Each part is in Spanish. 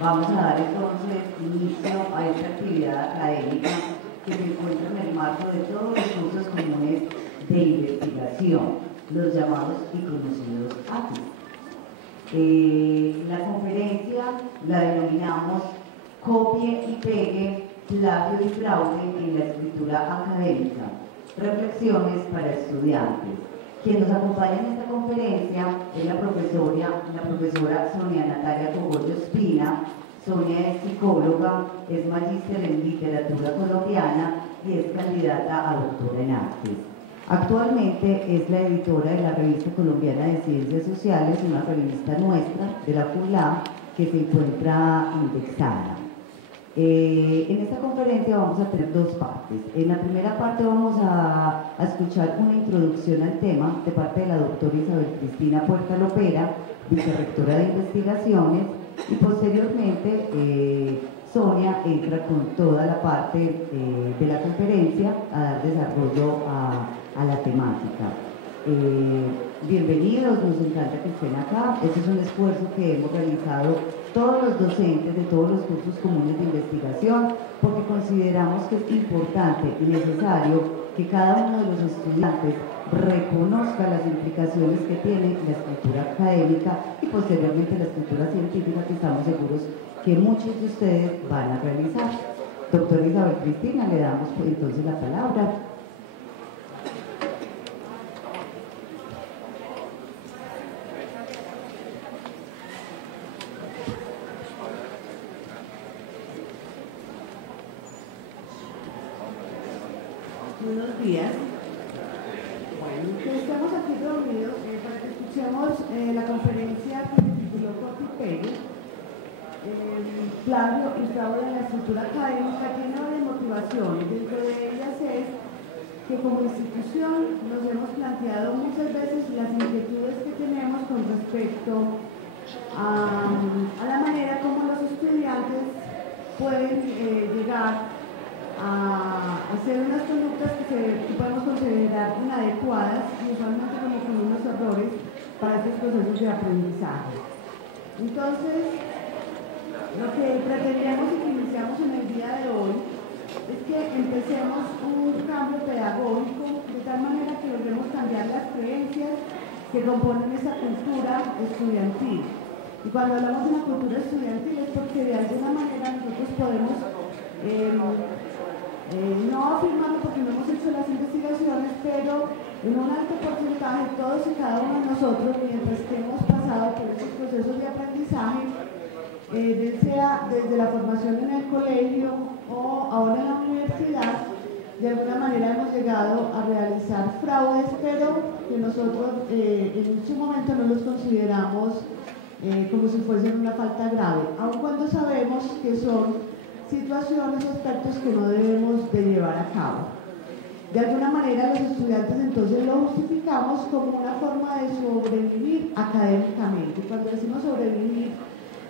Vamos a dar entonces inicio a esta actividad académica que se encuentra en el marco de todos los cursos comunes de investigación, los llamados y conocidos APIs. La conferencia la denominamos Copie y pegue, plagio y fraude en la escritura académica, reflexiones para estudiantes. Quien nos acompaña en esta conferencia es la profesora Sonia Natalia Cogollo Espina. Sonia es psicóloga, es magíster en literatura colombiana y es candidata a doctora en artes. Actualmente es la editora de la Revista Colombiana de Ciencias Sociales, una revista nuestra de la FUNLA que se encuentra indexada. En esta conferencia vamos a tener dos partes. En la primera parte vamos a escuchar una introducción al tema de parte de la doctora Isabel Cristina Puerta Lopera, vicerrectora de investigaciones, y posteriormente Sonia entra con toda la parte de la conferencia a dar desarrollo a la temática. Bienvenidos, nos encanta que estén acá. Este es un esfuerzo que hemos realizado todos los docentes de todos los cursos comunes de investigación, porque consideramos que es importante y necesario que cada uno de los estudiantes reconozca las implicaciones que tiene la escritura académica y posteriormente la escritura científica, que estamos seguros que muchos de ustedes van a realizar. Doctora Isabel Cristina, le damos entonces la palabra. Buenos días. Bueno, que estamos aquí reunidos para que escuchemos la conferencia que se tituló Copie y pegue, plagio y fraude en la escritura académica. Tiene varias motivaciones. Dentro de ellas es que como institución nos hemos planteado muchas veces las inquietudes que tenemos con respecto a la manera como los estudiantes pueden llegar a hacer unas conductas que podemos considerar inadecuadas y usualmente como con unos errores para estos procesos de aprendizaje. Entonces, lo que pretendemos y que iniciamos en el día de hoy es que empecemos un cambio pedagógico de tal manera que logremos cambiar las creencias que componen esa cultura estudiantil. Y cuando hablamos de una cultura estudiantil es porque de alguna manera nosotros podemos no afirmarlo porque no hemos hecho las investigaciones, pero en un alto porcentaje todos y cada uno de nosotros, mientras que hemos pasado por estos procesos de aprendizaje, sea desde la formación en el colegio o ahora en la universidad, de alguna manera hemos llegado a realizar fraudes, pero que nosotros en su momento no los consideramos como si fuesen una falta grave, aun cuando sabemos que son situaciones o aspectos que no debemos de llevar a cabo. De alguna manera los estudiantes entonces lo justificamos como una forma de sobrevivir académicamente. Cuando decimos sobrevivir,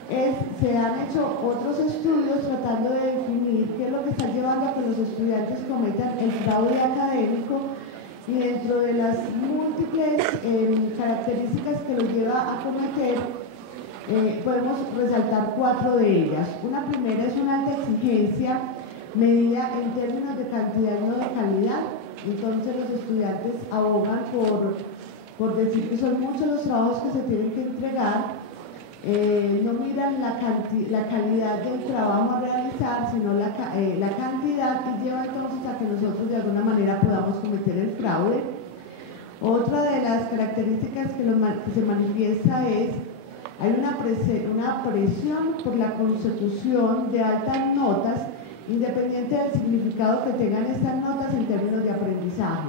se han hecho otros estudios tratando de definir qué es lo que está llevando a que los estudiantes cometan el fraude académico, y dentro de las múltiples características que los lleva a cometer, podemos resaltar 4 de ellas. Una primera es una alta exigencia medida en términos de cantidad y no de calidad. Entonces los estudiantes abogan por decir que son muchos los trabajos que se tienen que entregar, no miran la calidad del trabajo a realizar, sino la cantidad, y lleva entonces a que nosotros de alguna manera podamos cometer el fraude. Otra de las características que se manifiesta es hay una presión por la consecución de altas notas, independiente del significado que tengan estas notas en términos de aprendizaje.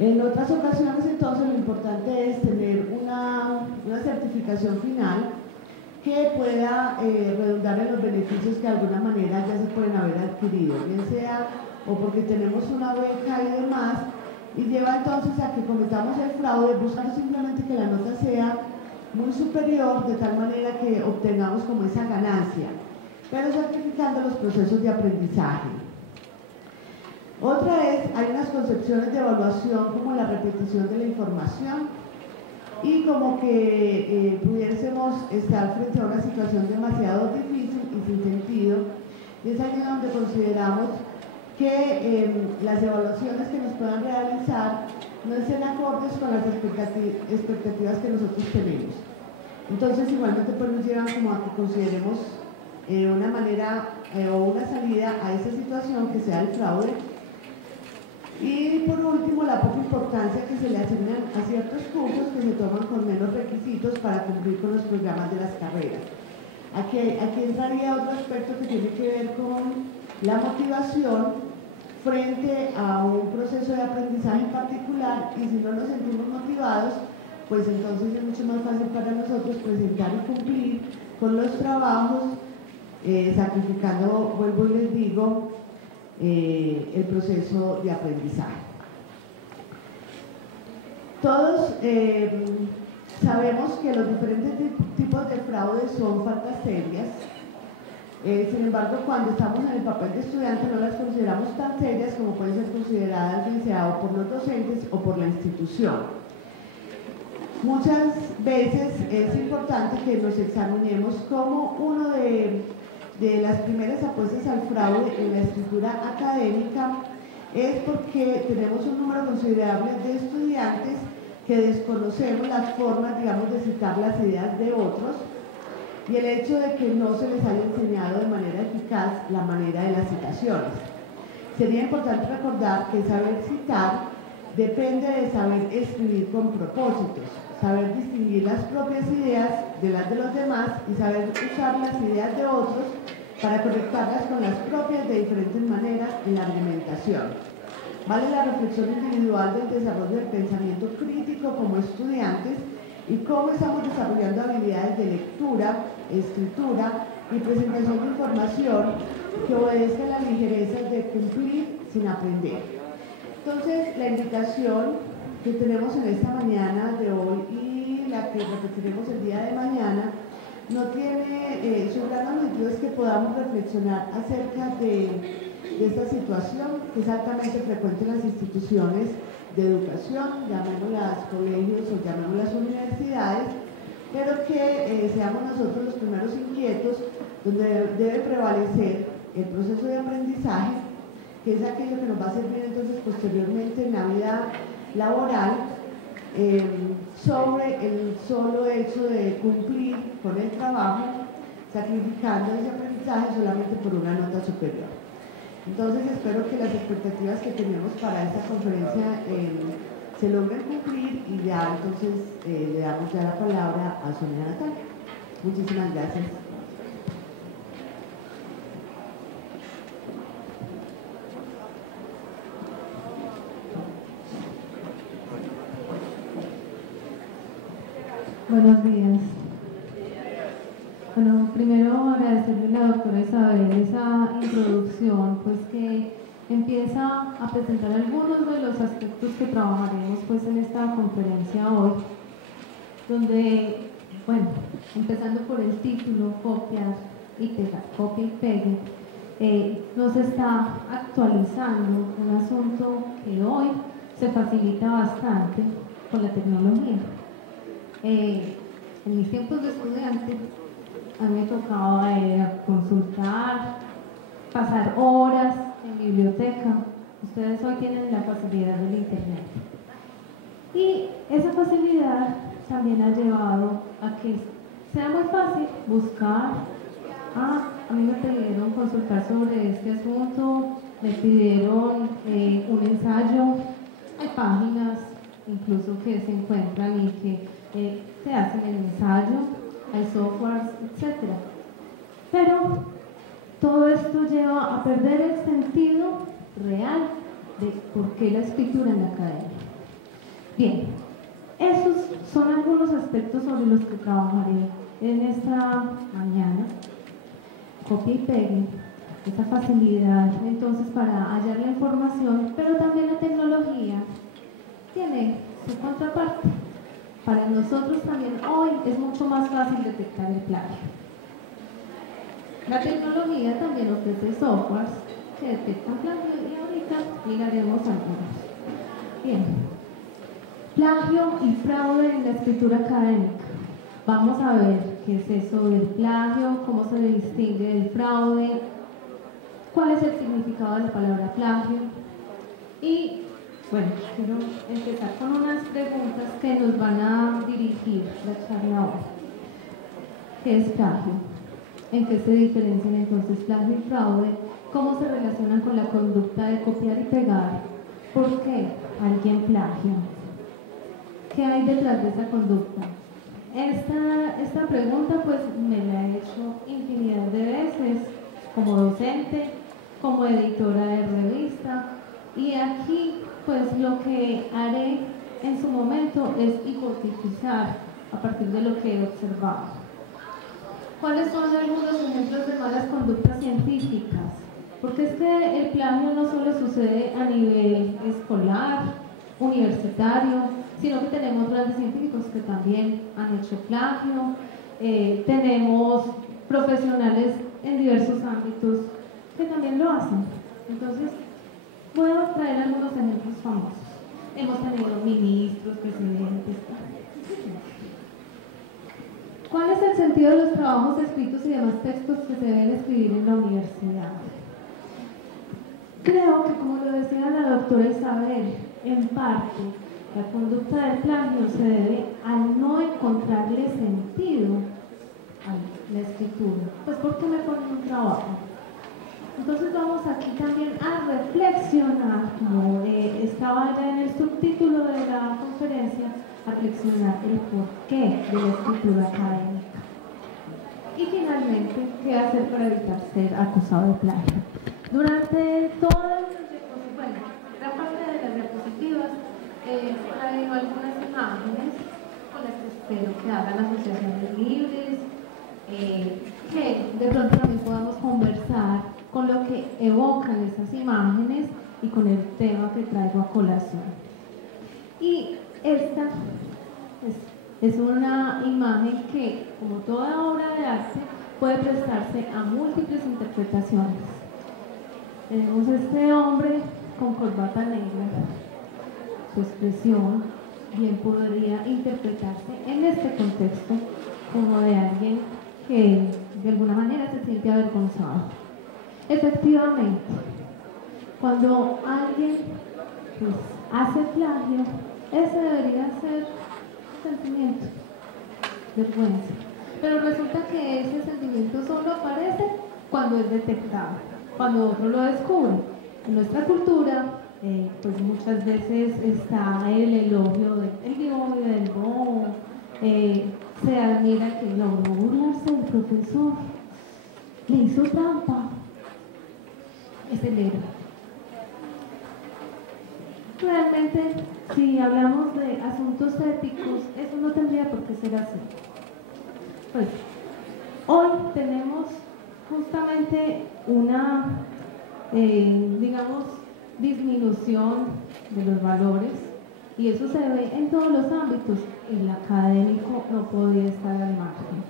En otras ocasiones, entonces, lo importante es tener una certificación final que pueda redundar en los beneficios que de alguna manera ya se pueden haber adquirido, bien sea o porque tenemos una beca y demás, y lleva entonces a que cometamos el fraude buscando simplemente que la nota sea muy superior, de tal manera que obtengamos como esa ganancia, pero sacrificando los procesos de aprendizaje. Otra es, hay unas concepciones de evaluación como la repetición de la información, y como que pudiésemos estar frente a una situación demasiado difícil y sin sentido. Y es ahí donde consideramos que las evaluaciones que nos puedan realizar no estén acordes con las expectativas que nosotros tenemos. Entonces igualmente pues nos llevan como a que consideremos una manera o una salida a esa situación que sea el fraude. Y por último, la poca importancia que se le asignan a ciertos cursos que se toman con menos requisitos para cumplir con los programas de las carreras. Aquí entraría otro aspecto que tiene que ver con la motivación frente a un proceso de aprendizaje en particular, y si no nos sentimos motivados, pues entonces es mucho más fácil para nosotros presentar y cumplir con los trabajos, sacrificando, vuelvo y les digo, el proceso de aprendizaje. Todos sabemos que los diferentes tipos de fraude son faltas serias. Sin embargo, cuando estamos en el papel de estudiante no las consideramos tan serias como pueden ser consideradas bien sea por los docentes o por la institución. Muchas veces es importante que nos examinemos como uno de las primeras apuestas al fraude en la escritura académica es porque tenemos un número considerable de estudiantes que desconocemos las formas, digamos, de citar las ideas de otros, y el hecho de que no se les haya enseñado de manera eficaz la manera de las citaciones. Sería importante recordar que saber citar depende de saber escribir con propósitos, saber distinguir las propias ideas de las de los demás y saber usar las ideas de otros para conectarlas con las propias de diferentes maneras en la argumentación. Vale la reflexión individual del desarrollo del pensamiento crítico como estudiantes y cómo estamos desarrollando habilidades de lectura, escritura y presentación de información que obedezcan la ligereza de cumplir sin aprender. Entonces, la invitación que tenemos en esta mañana de hoy y la que repetiremos el día de mañana no tiene, su gran objetivo es que podamos reflexionar acerca de esta situación que es altamente frecuente en las instituciones de educación, llamémoslas colegios o llamémoslas universidades, pero que seamos nosotros los primeros inquietos, donde debe prevalecer el proceso de aprendizaje, que es aquello que nos va a servir entonces posteriormente en la vida laboral, sobre el solo hecho de cumplir con el trabajo, sacrificando ese aprendizaje solamente por una nota superior. Entonces espero que las expectativas que tenemos para esta conferencia se logren cumplir y ya entonces le damos ya la palabra a Sonia Natal. Muchísimas gracias. Buenos días. Bueno, primero agradecerle a la doctora Isabel esa introducción, pues que empieza a presentar algunos de los aspectos que trabajaremos pues en esta conferencia hoy, donde, bueno, empezando por el título, copiar y pegar, copia y pegue, nos está actualizando un asunto que hoy se facilita bastante con la tecnología. En mis tiempos de estudiante, a mí me tocaba consultar, pasar horas en biblioteca. Ustedes hoy tienen la facilidad del internet. Y esa facilidad también ha llevado a que sea muy fácil buscar. A mí me pidieron consultar sobre este asunto, me pidieron un ensayo. Hay páginas incluso que se encuentran y que se hacen el ensayo, hay softwares, etc. Pero todo esto lleva a perder el sentido real de por qué la escritura en la academia. Bien, esos son algunos aspectos sobre los que trabajaré en esta mañana. Copia y pegue, esa facilidad entonces para hallar la información, pero también la tecnología tiene su contraparte. Para nosotros también hoy es mucho más fácil detectar el plagio. La tecnología también ofrece softwares que detectan plagio y ahorita miraremos algunos. Bien, Plagio y fraude en la escritura académica. Vamos a ver qué es eso del plagio, cómo se distingue del fraude, cuál es el significado de la palabra plagio. Y bueno, quiero empezar con unas preguntas que nos van a dirigir la charla hoy. ¿Qué es plagio? ¿En qué se diferencian entonces plagio y fraude? ¿Cómo se relacionan con la conducta de copiar y pegar? ¿Por qué alguien plagia? ¿Qué hay detrás de esa conducta? Esta pregunta pues me la he hecho infinidad de veces como docente, como editora de revista, y aquí pues lo que haré en su momento es hipotetizar a partir de lo que he observado. ¿Cuáles son algunos ejemplos de malas conductas científicas? Porque es que el plagio no solo sucede a nivel escolar, universitario, sino que tenemos grandes científicos que también han hecho plagio, tenemos profesionales en diversos ámbitos que también lo hacen. Entonces, voy a traer algunos ejemplos famosos. Hemos tenido ministros, presidentes. ¿Cuál es el sentido de los trabajos escritos y demás textos que se deben escribir en la universidad? Creo que, como lo decía la doctora Isabel, en parte, la conducta del plagio se debe al no encontrarle sentido a la escritura. Pues, ¿por qué me ponen un trabajo? Entonces vamos aquí también a reflexionar, como estaba ya en el subtítulo de la conferencia, a reflexionar el porqué de la escritura académica. Y finalmente, ¿qué hacer para evitar ser acusado de plagio? Durante todas las diapositivas, bueno, gran parte de las diapositivas, traigo algunas imágenes con las que espero que hagan asociaciones libres, que de pronto también podamos conversar con lo que evocan esas imágenes y con el tema que traigo a colación. Y esta es una imagen que, como toda obra de arte, puede prestarse a múltiples interpretaciones. Tenemos este hombre con corbata negra. Su expresión bien podría interpretarse en este contexto como de alguien que de alguna manera se siente avergonzado. Efectivamente, cuando alguien pues, hace plagio, ese debería ser sentimiento, vergüenza. Pero resulta que ese sentimiento solo aparece cuando es detectado, cuando otro lo descubre. En nuestra cultura, pues muchas veces está el elogio del dios y del bobo, se admira que logró burlarse del profesor, le hizo trampa, es el héroe. Realmente, si hablamos de asuntos éticos, eso no tendría por qué ser así. Pues, hoy tenemos justamente una, digamos, disminución de los valores, y eso se ve en todos los ámbitos. El académico no podía estar al margen.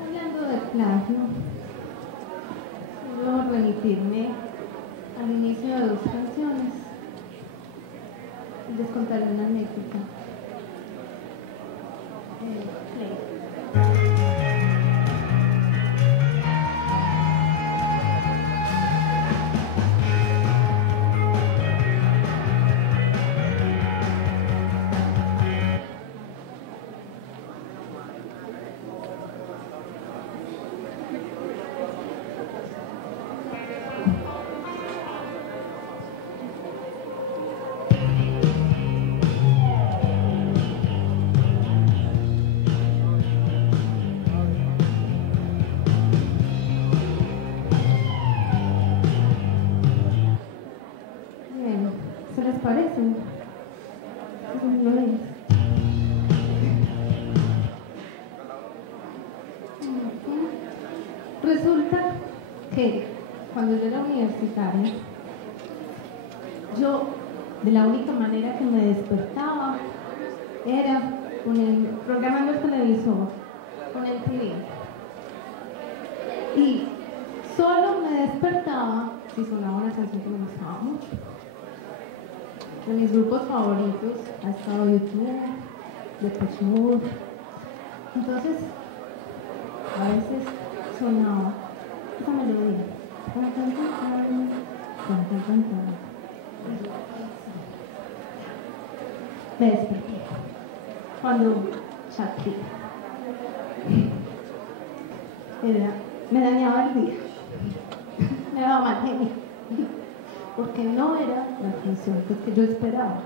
Hablando de plagio, quiero remitirme al inicio de dos canciones y les contaré una anécdota. ¿Se les parece? ¿Lo es? Resulta que cuando yo era universitaria, yo de la única manera que me despertaba era programando el televisor con el TV. Y solo me despertaba si sonaba una canción que me gustaba mucho. De mis grupos favoritos ha estado YouTube, Depeche Mode. Entonces, a veces sonaba esa melodía. Tan, tan, tan, tan, tan, tan, tan, tan. Me desperté cuando Shakira me dañaba el día, me daba mal genio, porque no era la canción que yo esperaba.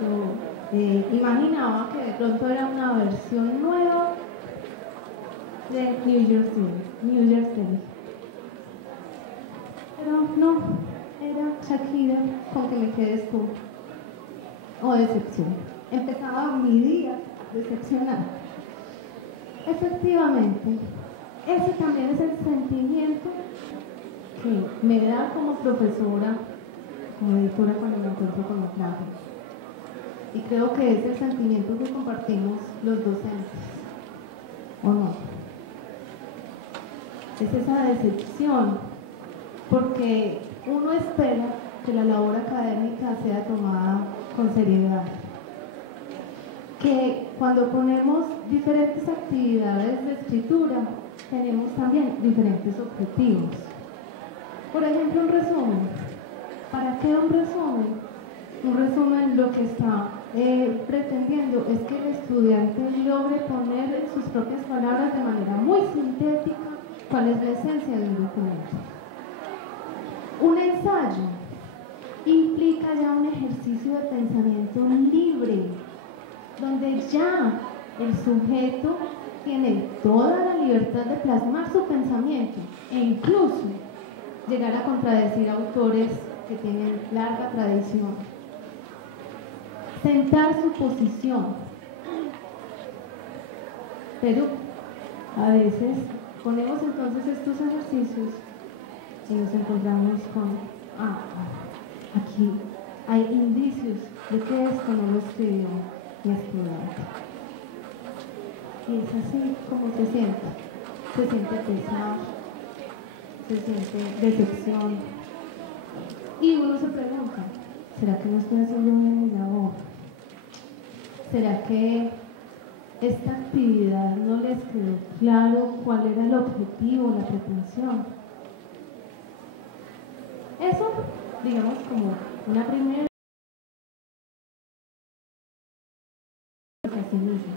Yo imaginaba que de pronto era una versión nueva de New Jersey. Pero no, era Shakira con que me quedes tú. O decepción. Empezaba mi día decepcionado. Efectivamente, ese también es el sentimiento que me da como profesora, como editora cuando me encuentro con los clases. Y creo que es el sentimiento que compartimos los docentes, ¿o no? Es esa decepción, porque uno espera que la labor académica sea tomada con seriedad, que cuando ponemos diferentes actividades de escritura tenemos también diferentes objetivos. Por ejemplo, un resumen. ¿Para qué un resumen? Un resumen lo que está pretendiendo es que el estudiante logre poner en sus propias palabras de manera muy sintética cuál es la esencia de un documento. Un ensayo implica ya un ejercicio de pensamiento libre, donde ya el sujeto tiene toda la libertad de plasmar su pensamiento e incluso llegar a contradecir autores que tienen larga tradición. Sentar su posición. Pero a veces ponemos entonces estos ejercicios y nos encontramos con, aquí hay indicios de que esto no lo escribió mi estudiante. Y es así como se siente pesar, se siente decepción. Y uno se pregunta, ¿será que no estoy haciendo bien mi labor? ¿Será que esta actividad no les quedó claro cuál era el objetivo, la pretensión? Eso, digamos, como una primera sí mismo.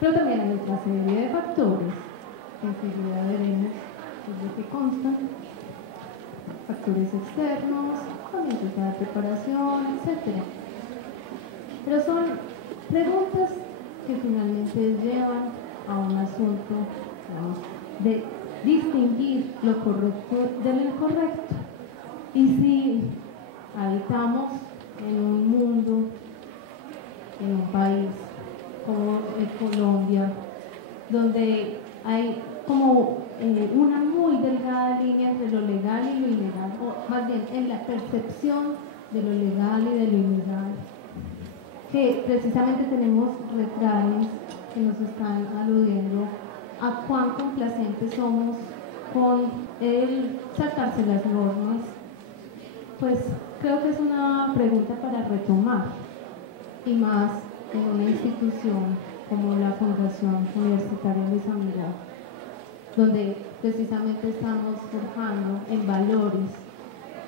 Pero también hay otra serie de factores que enseguida veremos desde que constan. Factores externos, comienzos de la preparación, etc. Pero son preguntas que finalmente llevan a un asunto, digamos, de distinguir lo correcto del incorrecto. Y si habitamos en un mundo, en un país como Colombia, donde hay como una muy delgada línea entre lo legal y lo ilegal, o más bien en la percepción de lo legal y de lo ilegal, que precisamente tenemos refranes que nos están aludiendo a cuán complacientes somos con el saltarse las normas, pues creo que es una pregunta para retomar, y más en una institución como la Fundación Universitaria Luis Amiral, donde precisamente estamos forjando en valores,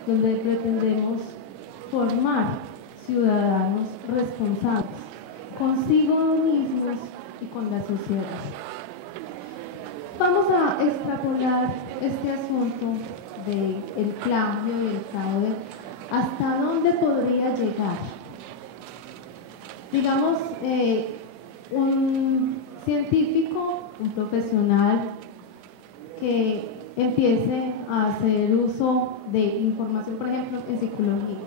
donde pretendemos formar ciudadanos responsables consigo mismos y con la sociedad. Vamos a extrapolar este asunto del plagio y el fraude. ¿Hasta dónde podría llegar? Digamos, un científico, un profesional que empiece a hacer uso de información, por ejemplo, en psicología,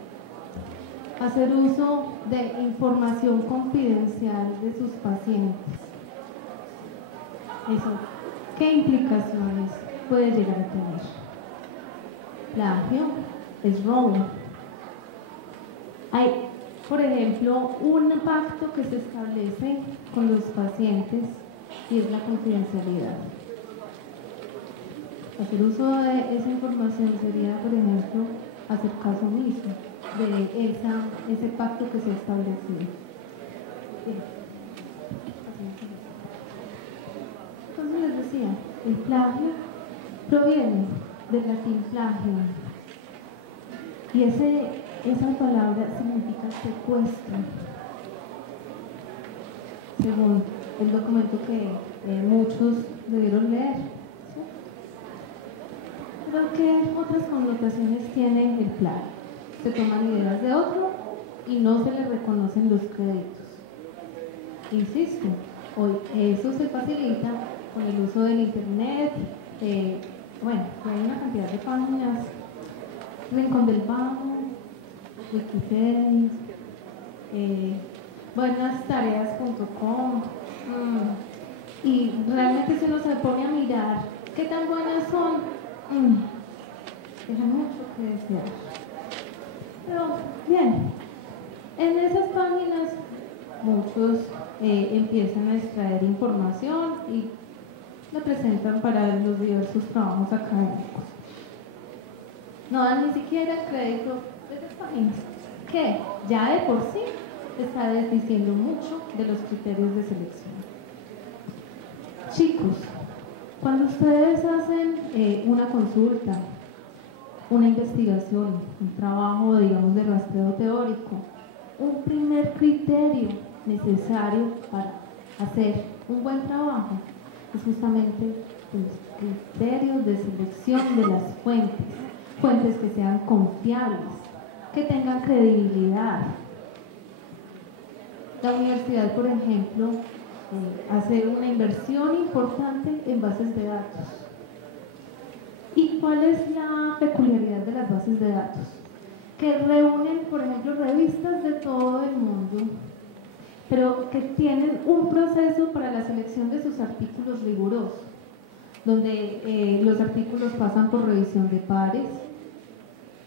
hacer uso de información confidencial de sus pacientes. Eso, ¿qué implicaciones puede llegar a tener? Plagio es robo. Hay, por ejemplo, un pacto que se establece con los pacientes y es la confidencialidad. Hacer uso de esa información sería, por ejemplo, hacer caso omiso de ese pacto que se ha establecido. Bien. Entonces les decía, el plagio proviene del latín plagio, y esa palabra significa secuestro, según el documento que muchos debieron leer. ¿Sí? Pero ¿qué otras connotaciones tiene el plagio? Se toman ideas de otro y no se le reconocen los créditos. Insisto, hoy eso se facilita con el uso del internet. Bueno, hay una cantidad de páginas: Rincón del Vago, Wikipedia, buenastareas.com, y realmente si uno se pone a mirar qué tan buenas son, dejan mucho que desear. Pero bien, en esas páginas muchos empiezan a extraer información y la presentan para los diversos trabajos académicos. No dan ni siquiera crédito de esas páginas, que ya de por sí está diciendo mucho de los criterios de selección. Chicos, cuando ustedes hacen una consulta, una investigación, un trabajo, digamos, de rastreo teórico, un primer criterio necesario para hacer un buen trabajo es justamente los criterios de selección de las fuentes que sean confiables, que tengan credibilidad. La universidad, por ejemplo, hace una inversión importante en bases de datos. ¿Y cuál es la peculiaridad de las bases de datos? Que reúnen, por ejemplo, revistas de todo el mundo, pero que tienen un proceso para la selección de sus artículos riguroso, donde los artículos pasan por revisión de pares,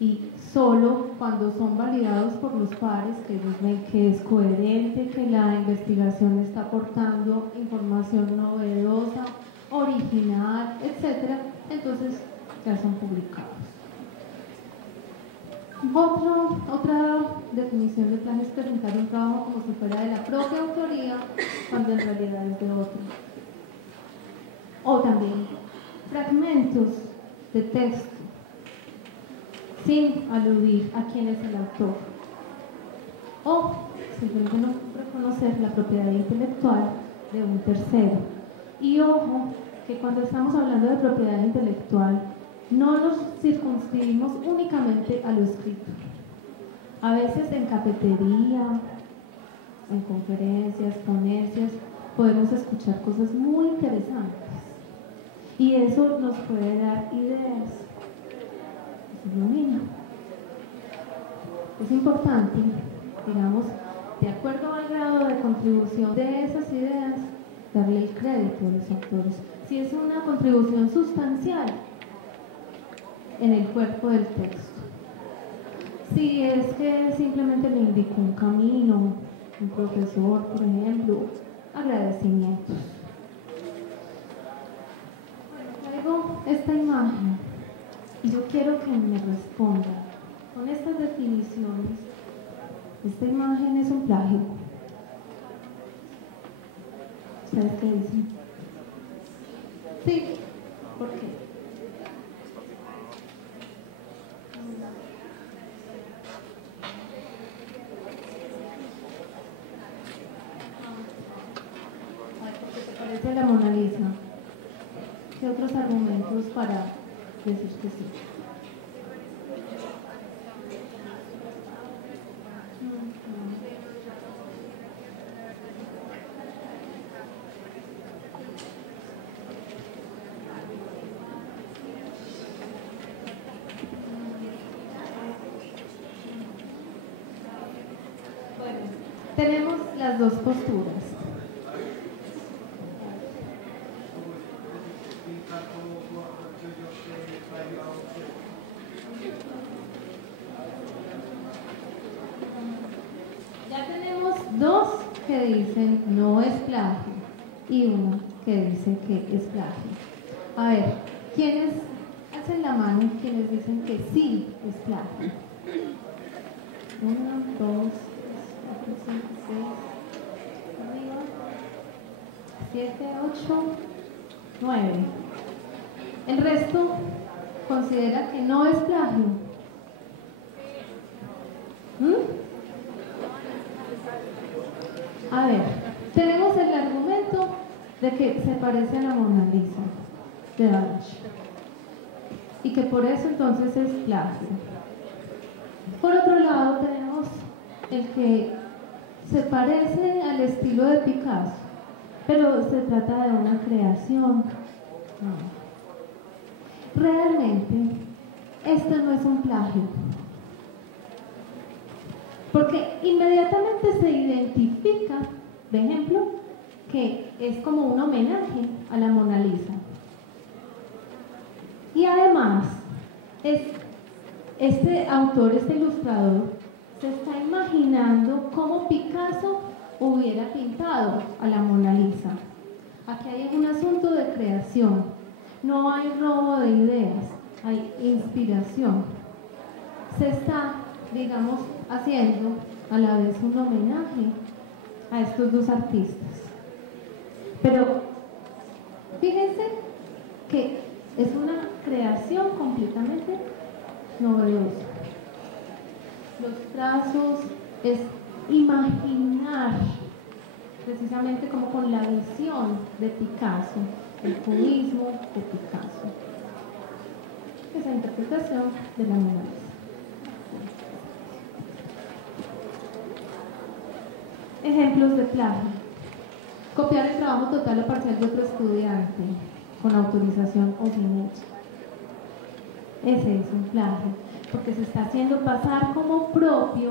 y solo cuando son validados por los pares, que ellos ven que es coherente, que la investigación está aportando información novedosa, original, etc., entonces ya son publicados. Otra definición de plagio es presentar un trabajo como si fuera de la propia autoría, cuando en realidad es de otro. O también fragmentos de texto sin aludir a quién es el autor, o simplemente no reconocer la propiedad intelectual de un tercero. Y ojo, que cuando estamos hablando de propiedad intelectual no nos circunscribimos únicamente a lo escrito. A veces en cafetería, en conferencias, ponencias, podemos escuchar cosas muy interesantes y eso nos puede dar ideas. Eso es lo mismo. Es importante, digamos, de acuerdo al grado de contribución de esas ideas, darle el crédito a los autores. Si es una contribución sustancial en el cuerpo del texto. Si es que simplemente le indicó un camino, un profesor, por ejemplo, agradecimientos. Traigo esta imagen y yo quiero que me respondan con estas definiciones. Esta imagen es un plagio. ¿Ustedes qué dicen? Sí. ¿Por qué? Parece la Mona Lisa. ¿Qué otros argumentos para decir que sí? Bueno, tenemos las dos posturas. Ya tenemos dos que dicen no es plagio y uno que dice que es plagio. A ver, ¿quiénes alcen la mano quienes dicen que sí es plagio. 1, 2, 3, 4, 5, 6, arriba, 7, 8, 9. El resto considera que no es plagio. A ver, tenemos el argumento de que se parece a la Mona Lisa de Da Vinci y que por eso entonces es plagio. Por otro lado tenemos el que se parece al estilo de Picasso, pero se trata de una creación. No. Realmente, esto no es un plagio, porque inmediatamente se identifica, por ejemplo, que es como un homenaje a la Mona Lisa. Y además, este autor, este ilustrador, se está imaginando cómo Picasso hubiera pintado a la Mona Lisa. Aquí hay un asunto de creación, no hay robo de ideas, hay inspiración. Se está, digamos, haciendo a la vez un homenaje a estos dos artistas. Pero fíjense que es una creación completamente novedosa. Los trazos es imaginar, precisamente como con la visión de Picasso, el cubismo de Picasso, esa interpretación de la Mona Lisa. Ejemplos de plagio: copiar el trabajo total o parcial de otro estudiante con autorización o sin hecho. Ese es un plagio, porque se está haciendo pasar como propio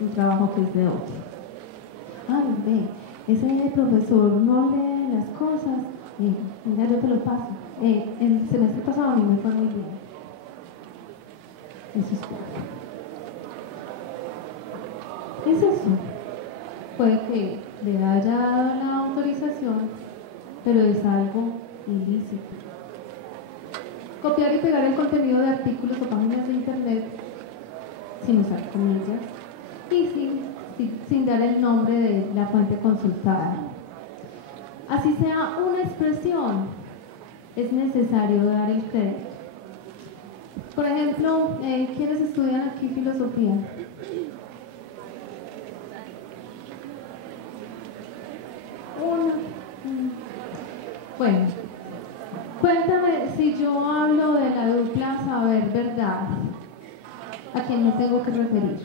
un trabajo que es de otro. Ay, ve, ese profesor no lee las cosas, mira, yo te lo paso. El semestre pasado a mí me fue muy bien. Eso es plagio. Es eso. Puede que le haya dado la autorización, pero es algo ilícito. Copiar y pegar el contenido de artículos o páginas de internet sin usar comillas y sin dar el nombre de la fuente consultada. Así sea una expresión, es necesario dar el crédito. Por ejemplo, ¿quiénes estudian aquí filosofía? Bueno, cuéntame, si yo hablo de la dupla saber verdad, ¿a quién me tengo que referir?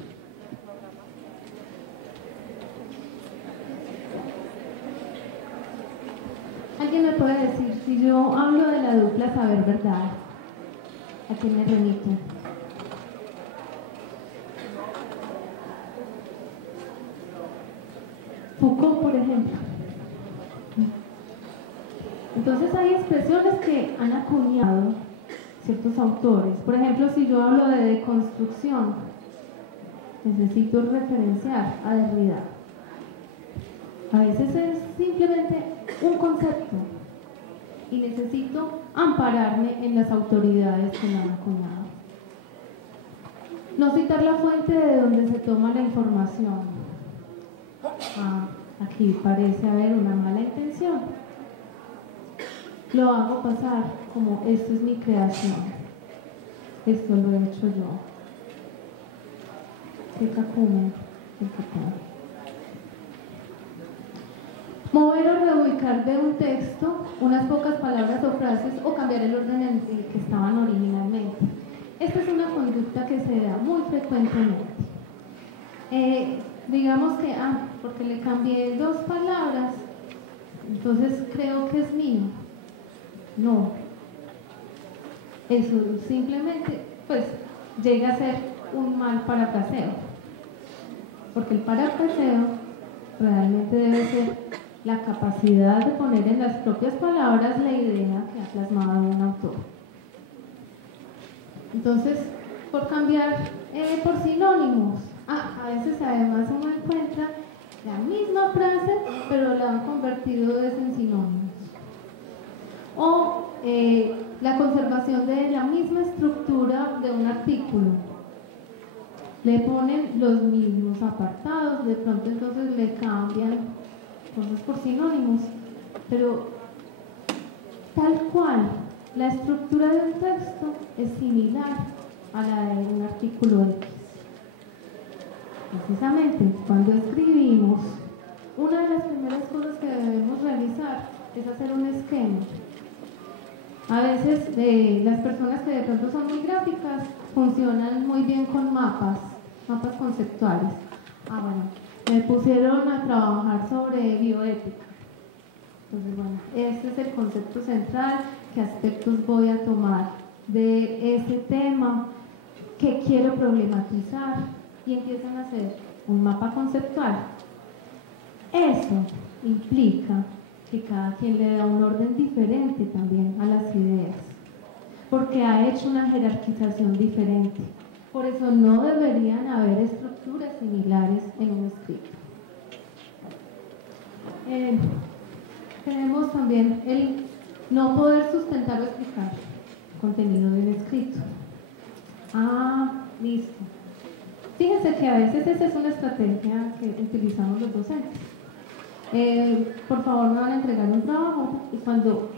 ¿Alguien me puede decir, si yo hablo de la dupla saber verdad, a quién me remito? Foucault, por ejemplo. Entonces hay expresiones que han acuñado ciertos autores. Por ejemplo, si yo hablo de deconstrucción, necesito referenciar a Derrida. A veces es simplemente un concepto y necesito ampararme en las autoridades que lo han acuñado. No citar la fuente de donde se toma la información. Aquí parece haber una mala intención. Lo hago pasar como esto es mi creación, esto lo he hecho yo. Que cacume, el capaz. Mover o reubicar de un texto unas pocas palabras o frases o cambiar el orden en el que estaban originalmente. Esta es una conducta que se da muy frecuentemente. Digamos que, porque le cambié 2 palabras, entonces creo que es mío. No, eso simplemente pues llega a ser un mal parafraseo, porque el parafraseo realmente debe ser la capacidad de poner en las propias palabras la idea que ha plasmado un autor. Entonces, por cambiar por sinónimos, a veces además uno encuentra la misma frase pero la han convertido en sinónimos. o la conservación de la misma estructura de un artículo. Le ponen los mismos apartados, de pronto entonces le cambian cosas por sinónimos, pero tal cual la estructura de un texto es similar a la de un artículo X. Precisamente cuando escribimos, una de las primeras cosas que debemos realizar es hacer un esquema. A veces las personas que de pronto son muy gráficas funcionan muy bien con mapas conceptuales. Bueno, me pusieron a trabajar sobre bioética. Entonces, bueno, este es el concepto central, qué aspectos voy a tomar de ese tema, qué quiero problematizar, y empiezan a hacer un mapa conceptual. Eso implica que cada quien le da un orden diferente también a las ideas, porque ha hecho una jerarquización diferente. Por eso no deberían haber estructuras similares en un escrito. Tenemos también el no poder sustentar o explicar contenido de un escrito. Listo. Fíjense que a veces esa es una estrategia que utilizamos los docentes. Por favor, me van a entregar un trabajo y cuando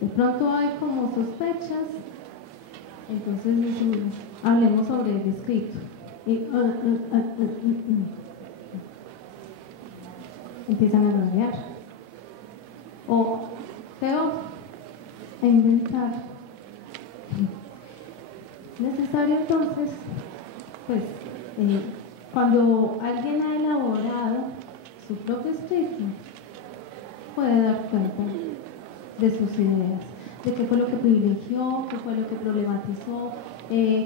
de pronto hay como sospechas, entonces decimos, hablemos sobre el escrito. Y empiezan a rodear. O peor, a inventar. Necesario entonces, pues, cuando alguien ha elaborado su propio escrito, puede dar cuenta de sus ideas, de qué fue lo que privilegió, qué fue lo que problematizó,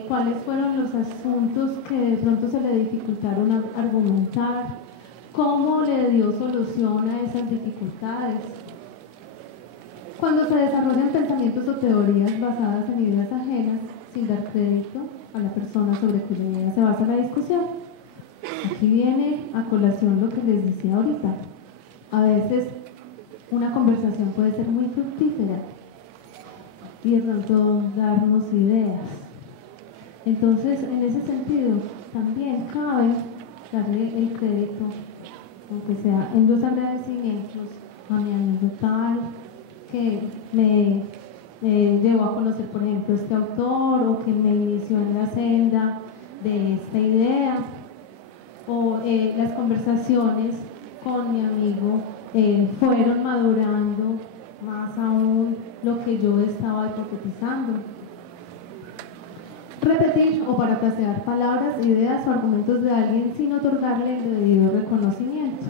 cuáles fueron los asuntos que de pronto se le dificultaron argumentar, cómo le dio solución a esas dificultades. Cuando se desarrollan pensamientos o teorías basadas en ideas ajenas, sin dar crédito a la persona sobre cuya idea se basa la discusión. Aquí viene a colación lo que les decía ahorita. A veces una conversación puede ser muy fructífera y de pronto darnos ideas. Entonces, en ese sentido, también cabe darle el crédito, aunque sea en los agradecimientos, a mi amigo tal, que me llevó a conocer, por ejemplo, este autor, o que me inició en la senda de esta idea, o las conversaciones con mi amigo fueron madurando más aún lo que yo estaba hipotetizando. Repetir o parafrasear palabras, ideas o argumentos de alguien sin otorgarle el debido reconocimiento.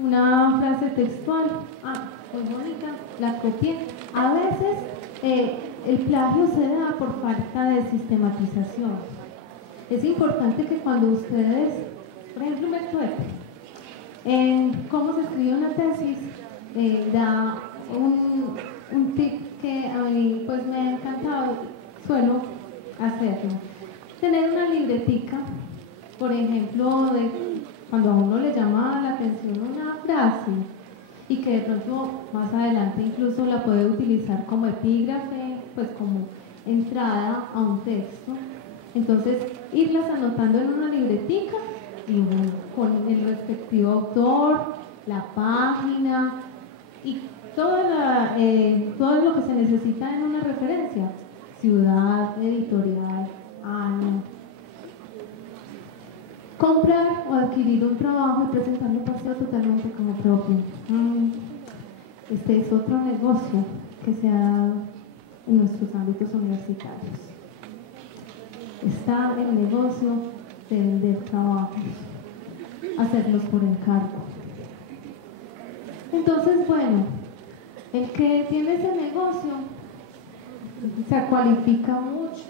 Una frase textual, muy bonita, la copié. A veces el plagio se da por falta de sistematización. Es importante que cuando ustedes, por ejemplo, Humberto Eco, en cómo se escribe una tesis, da un tip que a mí pues me ha encantado, suelo hacerlo. Tener una libretica, por ejemplo, de cuando a uno le llama la atención una frase y que de pronto más adelante incluso la puede utilizar como epígrafe, pues como entrada a un texto. Entonces, irlas anotando en una libretica y con el respectivo autor, la página y todo lo que se necesita en una referencia, ciudad, editorial, año. Comprar o adquirir un trabajo y presentarlo paseo totalmente como propio. Este es otro negocio que se ha dado en nuestros ámbitos universitarios. Está el negocio de vender trabajos, hacerlos por encargo. Entonces, bueno, el que tiene ese negocio se cualifica mucho,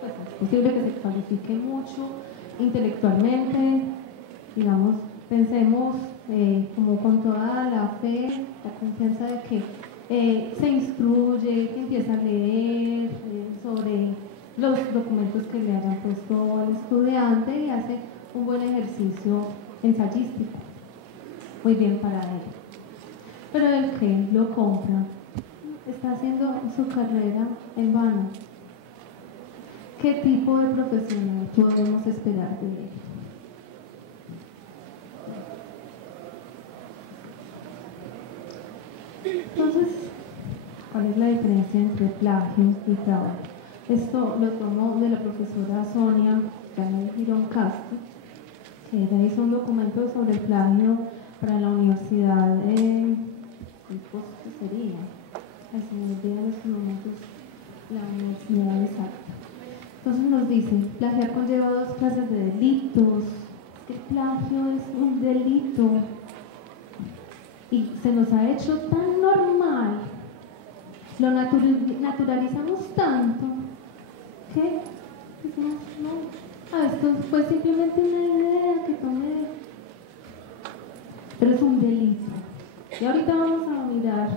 pues es posible que se cualifique mucho intelectualmente, digamos, pensemos como con toda la fe, la confianza de que se instruye, que empieza a leer sobre los documentos que le hayan puesto el estudiante y hace un buen ejercicio ensayístico. Muy bien para él. pero el que lo compra está haciendo su carrera en vano. ¿Qué tipo de profesional podemos esperar de él? Entonces, ¿cuál es la diferencia entre plagio y fraude? Esto lo tomo de la profesora Sonia Girón Castro, que ella hizo un documento sobre el plagio para la Universidad de sería, así me olvidan en estos momentos la universidad exacta. Entonces nos dice, plagiar conlleva dos clases de delitos, es que el plagio es un delito y se nos ha hecho tan normal, lo naturalizamos tanto que decimos, no, esto fue simplemente una idea que tomé, pero es un delito. Y ahorita vamos a mirar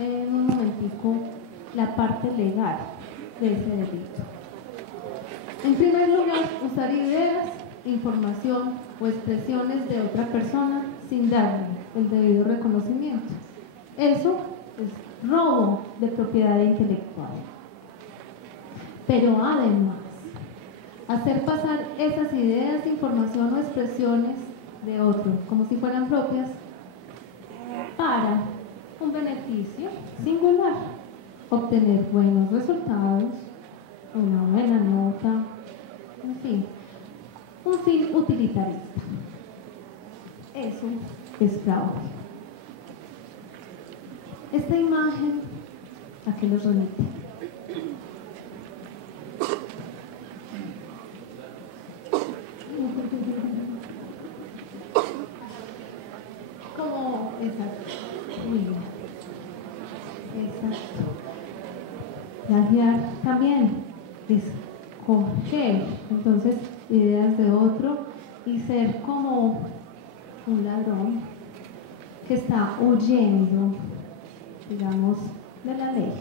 en un momentico la parte legal de ese delito. En primer lugar, usar ideas, información o expresiones de otra persona sin darle el debido reconocimiento. Eso es robo de propiedad intelectual. Pero además, hacer pasar esas ideas, información o expresiones de otro como si fueran propias para un beneficio singular, obtener buenos resultados, una buena nota, en fin, un fin utilitarista. Eso es fraude. Esta imagen, ¿a qué nos remite? Como exacto. Exacto. Plagiar también es coger entonces ideas de otro y ser como un ladrón que está huyendo, digamos, de la ley,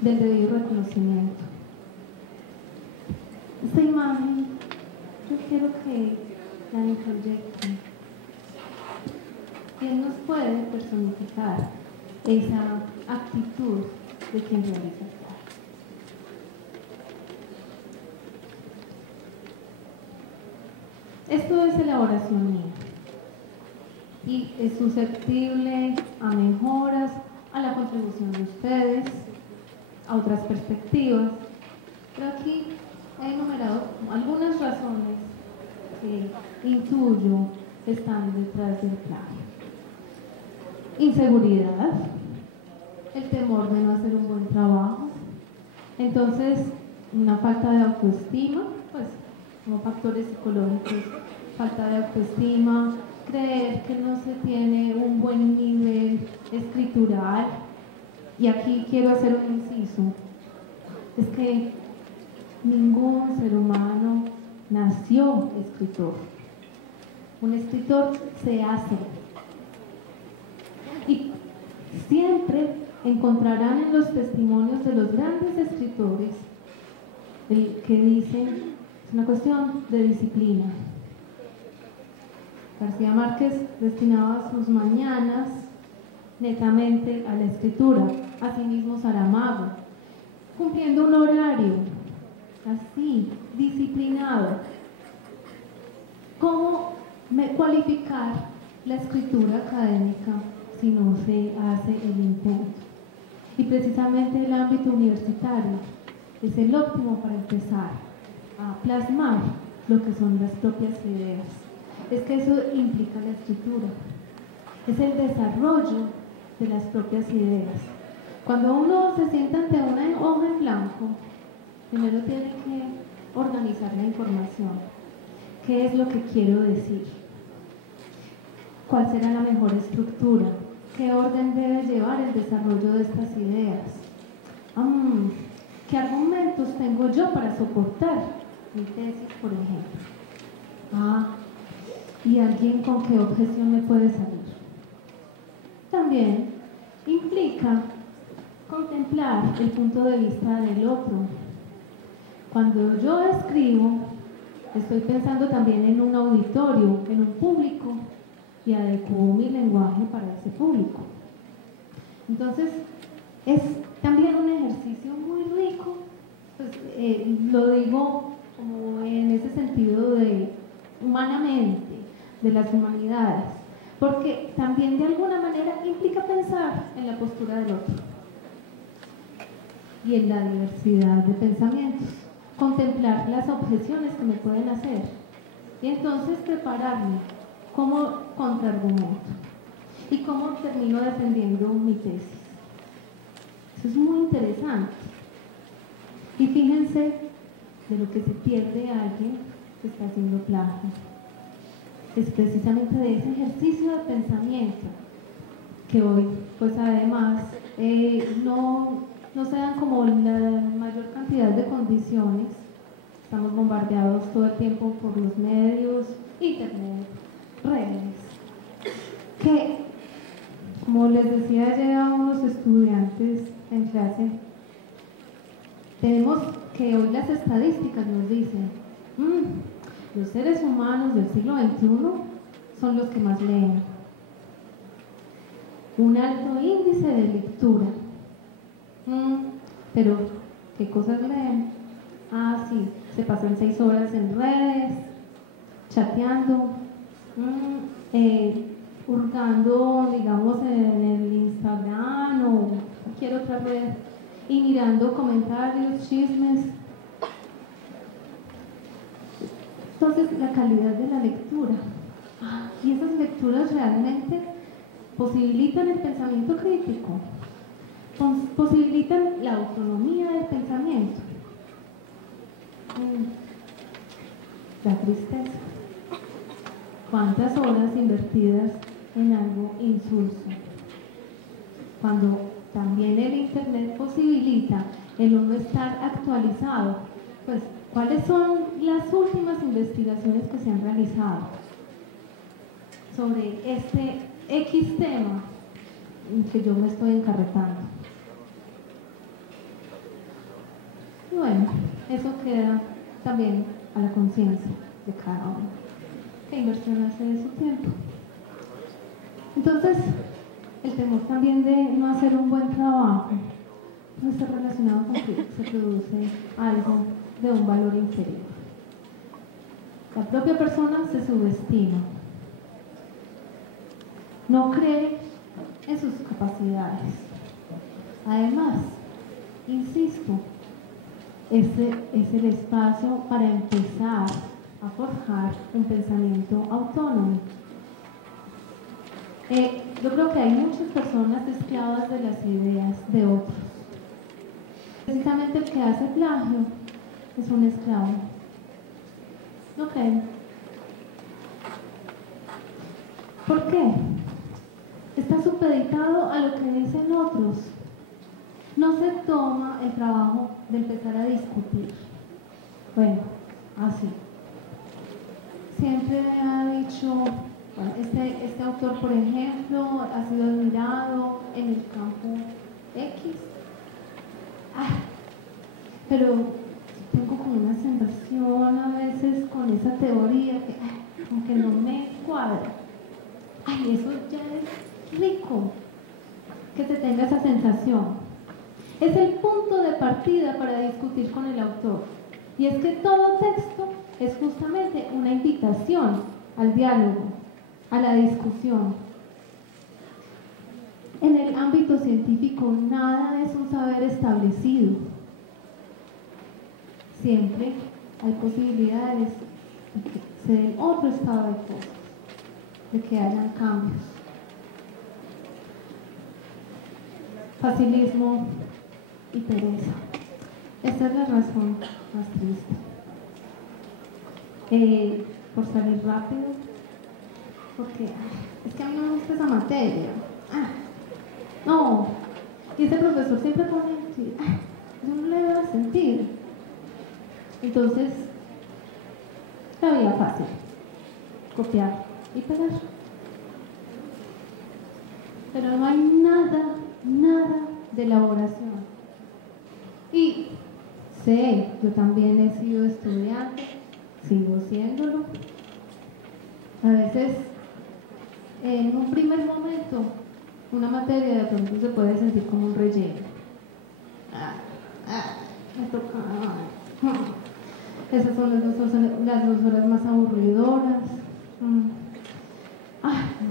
del debido reconocimiento. Esta imagen yo quiero que la introyecten. ¿Quién nos puede personificar esa actitud de quien realiza el plagio? Esto es elaboración mía y es susceptible a mejoras, a la contribución de ustedes, a otras perspectivas, pero aquí he enumerado algunas razones que intuyo están detrás del plagio. Inseguridad, el temor de no hacer un buen trabajo, entonces una falta de autoestima, pues como factores psicológicos, falta de autoestima, creer que no se tiene un buen nivel escritural. Y aquí quiero hacer un inciso, es que ningún ser humano nació escritor. Un escritor se hace. Y siempre encontrarán en los testimonios de los grandes escritores el que dicen, es una cuestión de disciplina. García Márquez destinaba sus mañanas netamente a la escritura, asimismo Saramago, cumpliendo un horario así, disciplinado. ¿Cómo cualificar la escritura académica si no se hace el intento? Y precisamente el ámbito universitario es el óptimo para empezar a plasmar lo que son las propias ideas. Es que eso implica la escritura, es el desarrollo de las propias ideas. Cuando uno se sienta ante una hoja en blanco, primero tiene que organizar la información. ¿Qué es lo que quiero decir? ¿Cuál será la mejor estructura? ¿Qué orden debe llevar el desarrollo de estas ideas? ¿Qué argumentos tengo yo para soportar mi tesis, por ejemplo? ¿Y alguien con qué objeción me puede salir? También implica contemplar el punto de vista del otro. Cuando yo escribo, estoy pensando también en un auditorio, en un público y adecuo mi lenguaje para ese público. Entonces, es también un ejercicio muy rico, pues, lo digo como en ese sentido de humanamente, de las humanidades, porque también de alguna manera implica pensar en la postura del otro y en la diversidad de pensamientos, contemplar las objeciones que me pueden hacer y entonces prepararme como contraargumento y cómo termino defendiendo mi tesis. Eso es muy interesante. Y fíjense de lo que se pierde alguien que está haciendo plagio. Es precisamente de ese ejercicio de pensamiento que hoy, pues además, no se dan como la mayor cantidad de condiciones. Estamos bombardeados todo el tiempo por los medios, internet, redes, que, como les decía ayer a unos estudiantes en clase, tenemos que hoy las estadísticas nos dicen, los seres humanos del siglo XXI son los que más leen. Un alto índice de lectura. Pero, ¿qué cosas leen? Ah, sí, se pasan 6 horas en redes, chateando, hurgando, digamos, en el Instagram o cualquier otra red y mirando comentarios, chismes. Entonces, la calidad de la lectura. Y esas lecturas realmente posibilitan el pensamiento crítico, posibilitan la autonomía del pensamiento. La tristeza. ¿Cuántas horas invertidas en algo insulso? Cuando también el internet posibilita el uno estar actualizado, pues, ¿cuáles son las últimas investigaciones que se han realizado sobre este X tema que yo me estoy encarretando? Y bueno, eso queda también a la conciencia de cada uno. ¿Qué inversión hace de su tiempo? Entonces, el temor también de no hacer un buen trabajo no está relacionado con que se produce algo de un valor inferior. La propia persona se subestima, no cree en sus capacidades. Además, insisto, este es el espacio para empezar a forjar un pensamiento autónomo. Yo creo que hay muchas personas esclavas de las ideas de otros. Precisamente el que hace plagio es un esclavo. ¿No creen? ¿Por qué? Está supeditado a lo que dicen otros. No se toma el trabajo de empezar a discutir. Bueno, así. Siempre me ha dicho, bueno, este autor, por ejemplo, ha sido admirado en el campo X. Pero tengo como una sensación a veces con esa teoría que como que no me cuadra. Eso ya es rico, que se tenga esa sensación. Es el punto de partida para discutir con el autor. Y es que todo texto es justamente una invitación al diálogo, a la discusión. En el ámbito científico nada es un saber establecido. Siempre hay posibilidades de que se den otro estado de cosas, de que hayan cambios. Facilismo y pereza. Esa es la razón más triste. Por salir rápido, porque es que a mí no me gusta esa materia. No, y ese profesor siempre pone, yo no le veo sentido. Entonces, la vía fácil, copiar y pegar. Pero no hay nada de elaboración. Y sé, yo también he sido estudiante, sigo siéndolo. A veces un primer momento, una materia de pronto se puede sentir como un relleno. Me toca. Esas son las 2 horas más aburridoras. No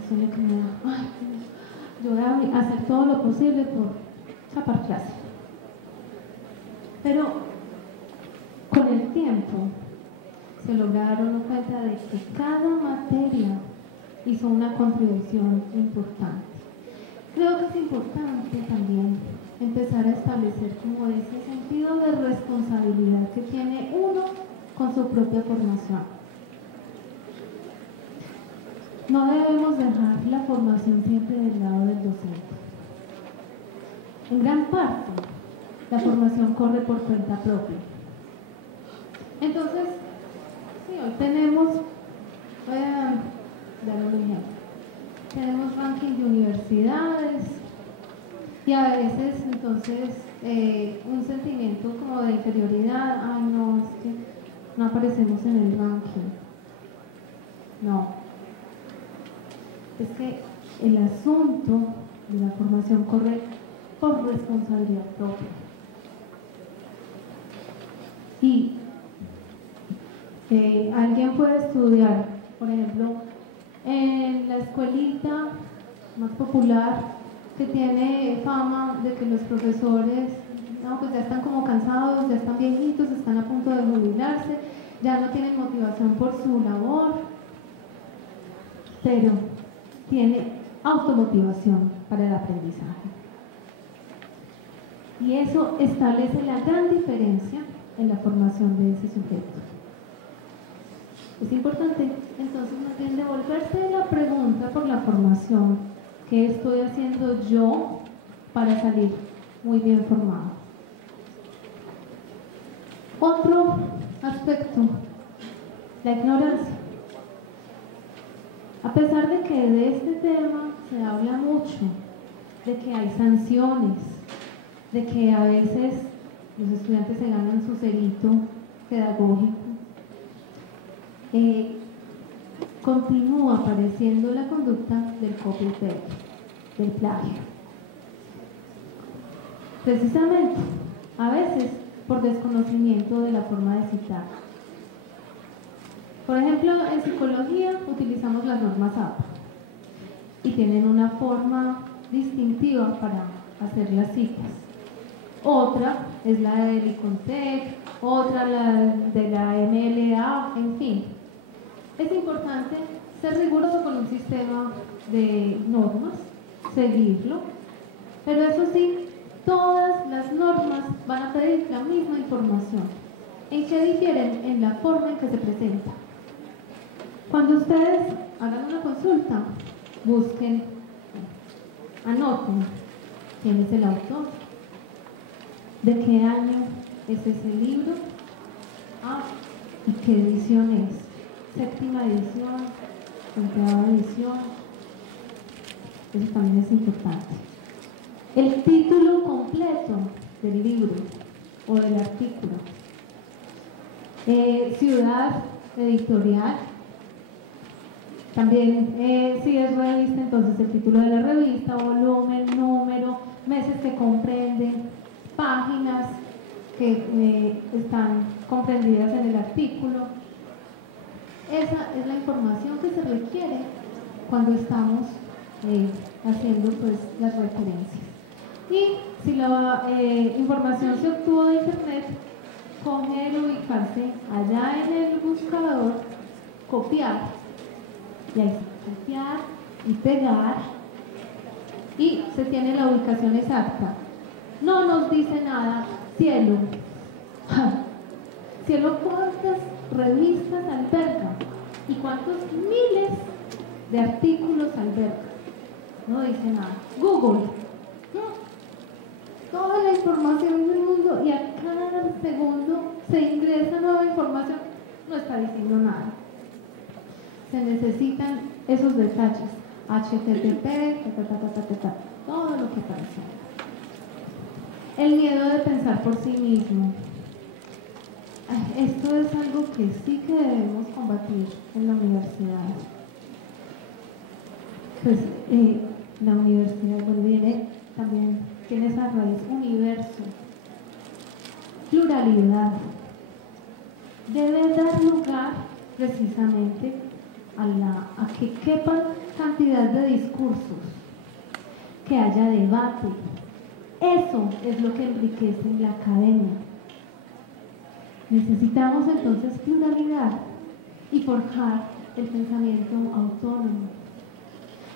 sé lo que me da. Yo voy a hacer todo lo posible por chapar clase. Pero con el tiempo se lograron cuenta de que cada materia hizo una contribución importante. Creo que es importante también empezar a establecer como ese sentido de responsabilidad que tiene uno con su propia formación. No debemos dejar la formación siempre del lado del docente. En gran parte, la formación corre por cuenta propia. Entonces, sí, hoy tenemos, voy a dar un ejemplo, tenemos ranking de universidades y a veces entonces un sentimiento como de inferioridad, no, es que no aparecemos en el ranking. No, es que el asunto de la formación corre por responsabilidad propia. Y alguien puede estudiar, por ejemplo, en la escuelita más popular que tiene fama de que los profesores pues ya están como cansados, ya están viejitos, están a punto de jubilarse, ya no tienen motivación por su labor, pero tiene automotivación para el aprendizaje. Y eso establece la gran diferencia en la formación de ese sujeto. Es importante entonces más bien devolverse la pregunta por la formación. ¿Qué estoy haciendo yo para salir muy bien formado? Otro aspecto, la ignorancia. A pesar de que de este tema se habla mucho, de que hay sanciones, de que a veces los estudiantes se ganan su cerito pedagógico, continúa apareciendo la conducta del copy y pega, del plagio. Precisamente, a veces por desconocimiento de la forma de citar. Por ejemplo, en psicología utilizamos las normas APA y tienen una forma distintiva para hacer las citas. Otra es la del ICONTEC, otra la de la MLA, en fin. Es importante ser riguroso con un sistema de normas, seguirlo, pero eso sí, todas las normas van a pedir la misma información. ¿En qué difieren? En la forma en que se presenta. Cuando ustedes hagan una consulta, busquen, anoten quién es el autor, de qué año es ese libro, y qué edición es. Séptima edición, 20ª edición, eso también es importante. El título completo del libro o del artículo. Ciudad, editorial. También si es revista, entonces el título de la revista, volumen, número, meses que comprenden, páginas que están comprendidas en el artículo. Esa es la información que se requiere cuando estamos haciendo pues las referencias. Y si la información se obtuvo de internet, coger, ubicarse allá en el buscador, copiar, y ahí copiar y pegar, y se tiene la ubicación exacta. No nos dice nada, cielo. Cielo, ¿cuántas revistas alberga? ¿Y cuántos miles de artículos alberga? No dice nada. Google. Toda la información del mundo y a cada segundo se ingresa nueva información. No está diciendo nada. Se necesitan esos detalles. HTTP, todo lo que aparece. El miedo de pensar por sí mismo. Esto es algo que sí que debemos combatir en la universidad. pues la universidad, bueno, tiene esa raíz, universo, pluralidad. Debe dar lugar precisamente a que quepan cantidad de discursos, que haya debate. Eso es lo que enriquece la academia. Necesitamos entonces pluralidad y forjar el pensamiento autónomo.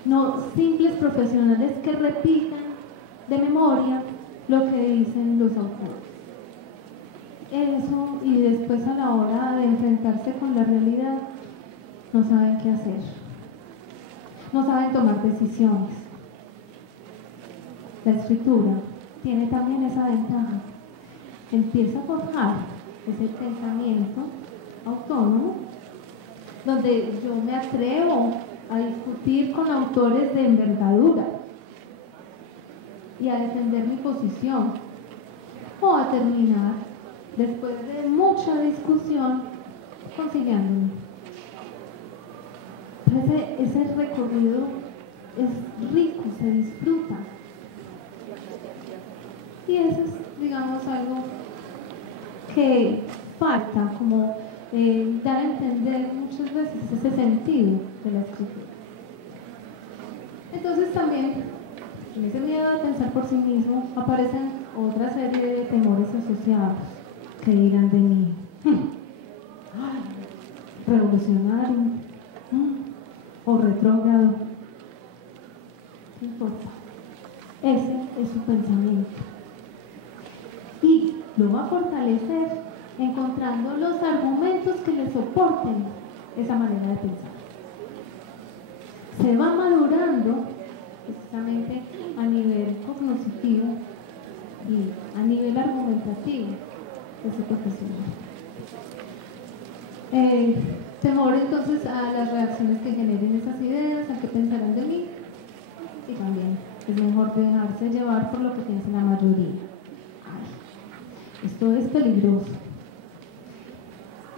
No simples profesionales que repitan de memoria lo que dicen los autores. Eso, y después a la hora de enfrentarse con la realidad, no saben qué hacer. No saben tomar decisiones. La escritura tiene también esa ventaja. Empieza a forjar ese pensamiento autónomo, donde yo me atrevo a discutir con autores de envergadura y a defender mi posición, o a terminar, después de mucha discusión, conciliándome. Ese recorrido es rico, se disfruta. Y eso es, digamos, algo que falta, como dar a entender muchas veces ese sentido de la escritura. Entonces también, en ese miedo a pensar por sí mismo, aparecen otra serie de temores asociados. ¿Qué dirán de mí? Ay, revolucionario, o retrógrado. No importa. Ese es su pensamiento. Y lo va a fortalecer encontrando los argumentos que le soporten esa manera de pensar. Se va madurando precisamente a nivel cognitivo y a nivel argumentativo de ese profesional. Temor entonces a las reacciones que generen esas ideas, a qué pensarán de mí, y también es mejor dejarse llevar por lo que piensa la mayoría. Esto es peligroso.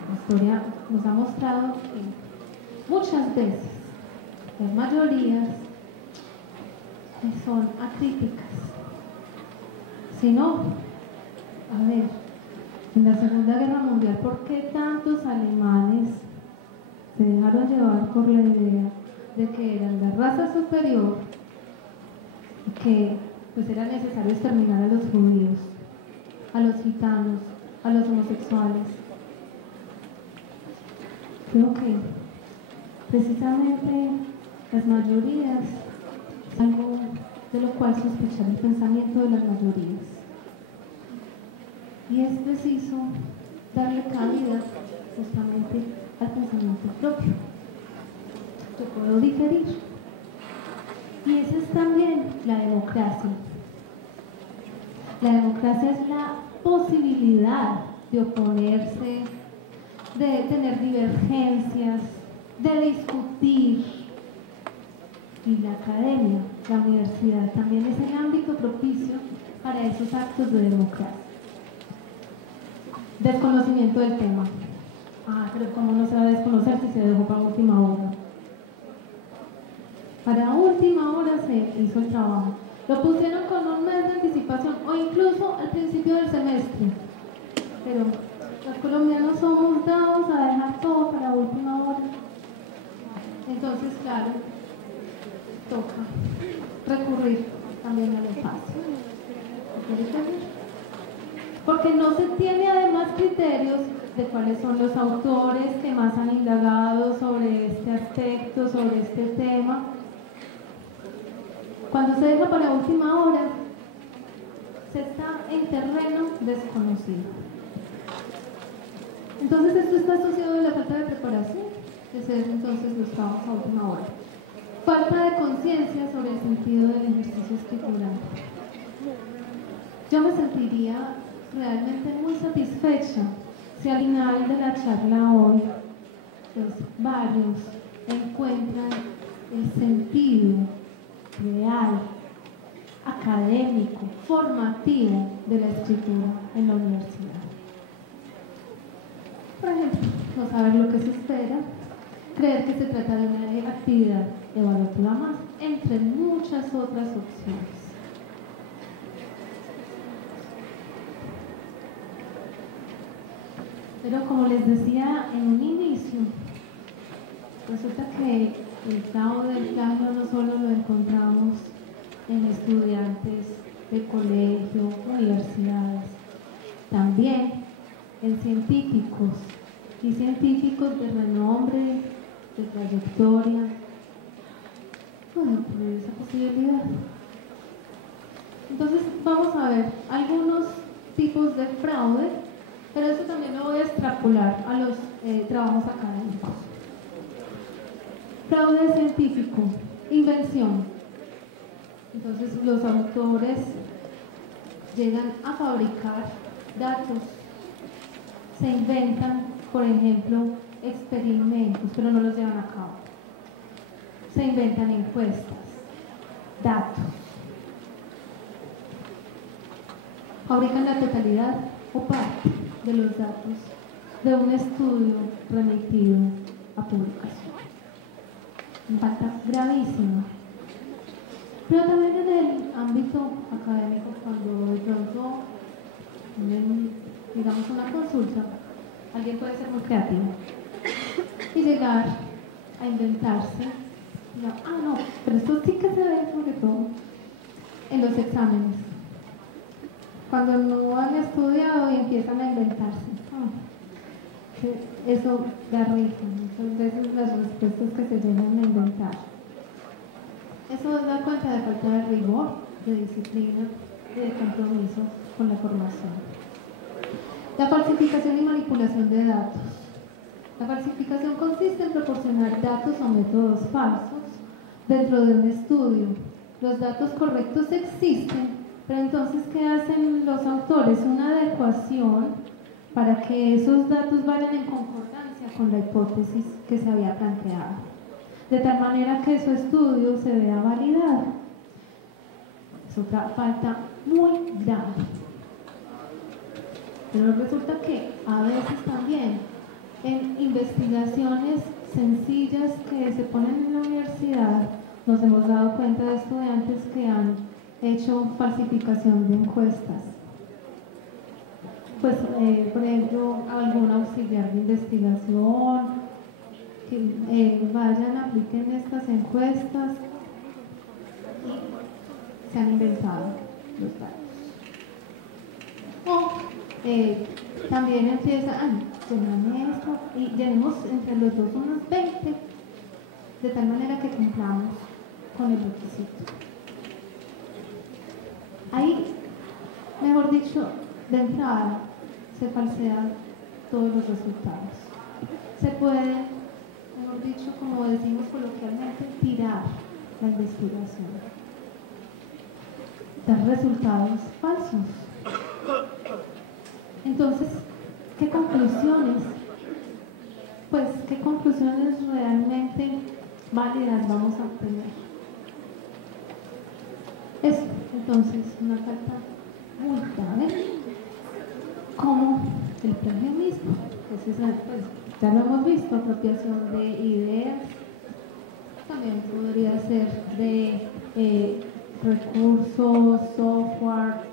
La historia nos ha mostrado que muchas veces las mayorías son acríticas. Si no, a ver, en la Segunda Guerra Mundial, ¿por qué tantos alemanes se dejaron llevar por la idea de que eran la raza superior y que pues era necesario exterminar a los judíos, a los gitanos, a los homosexuales? Creo que precisamente las mayorías es algo de lo cual sospechar el pensamiento de las mayorías. Y es preciso darle cabida justamente al pensamiento propio. Yo puedo diferir. Y esa es también la democracia. La democracia es la posibilidad de oponerse, de tener divergencias, de discutir. Y la academia, la universidad, también es el ámbito propicio para esos actos de democracia. Desconocimiento del tema. Pero ¿cómo no se va a desconocer si se dejó para última hora? Para última hora se hizo el trabajo. Lo pusieron con un mes de anticipación o incluso al principio del semestre. Pero los colombianos somos dados a dejar todo para última hora. Entonces, claro, toca recurrir también al espacio. Porque no se tiene además criterios de cuáles son los autores que más han indagado sobre este aspecto, sobre este tema. Cuando se deja para última hora, se está en terreno desconocido. Entonces esto está asociado a la falta de preparación, de ser entonces los trabajos a última hora. Falta de conciencia sobre el sentido del ejercicio escritural. Yo me sentiría realmente muy satisfecha si al final de la charla hoy, pues varios encuentran el sentido real, académico, formativo de la escritura en la universidad. Por ejemplo, no saber lo que se espera, creer que se trata de una actividad evaluativa más, entre muchas otras opciones. Pero como les decía en un inicio, resulta que el fraude, el plagio no solo lo encontramos en estudiantes de colegio, universidades, también en científicos y científicos de renombre, de trayectoria. Bueno, pues esa posibilidad. Entonces vamos a ver algunos tipos de fraude, pero eso también lo voy a extrapolar a los trabajos académicos. Fraude científico, invención. Entonces los autores llegan a fabricar datos, se inventan, por ejemplo, experimentos, pero no los llevan a cabo. Se inventan encuestas, datos. Fabrican la totalidad o parte de los datos de un estudio remitido a publicación. Una falta gravísima. Pero también en el ámbito académico, cuando de pronto, digamos, una consulta, alguien puede ser muy creativo y llegar a inventarse, no, pero esto sí que se ve sobre todo en los exámenes. Cuando no han estudiado y empiezan a inventarse, eso da risa. Muchas veces las respuestas que se llegan a inventar. Eso da cuenta de falta de rigor, de disciplina y de compromiso con la formación. La falsificación y manipulación de datos. La falsificación consiste en proporcionar datos o métodos falsos dentro de un estudio. Los datos correctos existen, pero entonces, ¿qué hacen los autores? Una adecuación para que esos datos vayan en concordancia con la hipótesis que se había planteado, de tal manera que su estudio se vea validado. Es otra falta muy grave. Pero resulta que a veces también en investigaciones sencillas que se ponen en la universidad nos hemos dado cuenta de estudiantes que han hecho falsificación de encuestas. Pues, por ejemplo, algún auxiliar de investigación, que vayan, apliquen estas encuestas y se han inventado los datos. O también empieza, llename esto y llenemos entre los dos unos 20, de tal manera que cumplamos con el requisito. Ahí, mejor dicho, de entrada se falsean todos los resultados. Se puede, mejor dicho, como decimos coloquialmente, tirar la investigación. Dar resultados falsos. Entonces, ¿qué conclusiones? Pues, ¿qué conclusiones realmente válidas vamos a obtener? Es entonces una falta muy grave, como el plagio mismo. Pues, ya lo hemos visto, apropiación de ideas, también podría ser de recursos, software,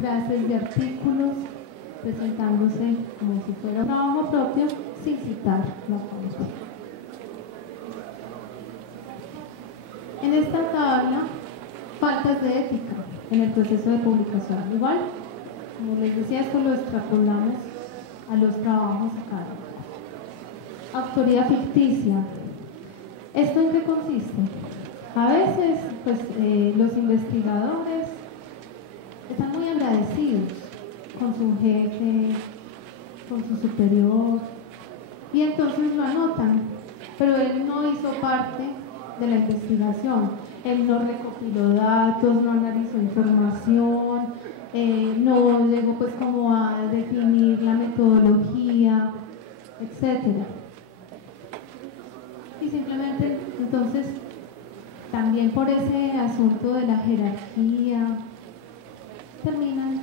frases de artículos, presentándose como si fuera un trabajo propio sin citar la fuente. En esta tabla, faltas de ética en el proceso de publicación. Igual, como les decía, esto lo extrapolamos a los trabajos académicos. Autoría ficticia. ¿Esto en qué consiste? A veces, pues, los investigadores están muy agradecidos con su jefe, con su superior, y entonces lo anotan, pero él no hizo parte de la investigación, él no recopiló datos, no analizó información, no llegó pues como a definir la metodología, etcétera. Y simplemente, entonces, también por ese asunto de la jerarquía, terminan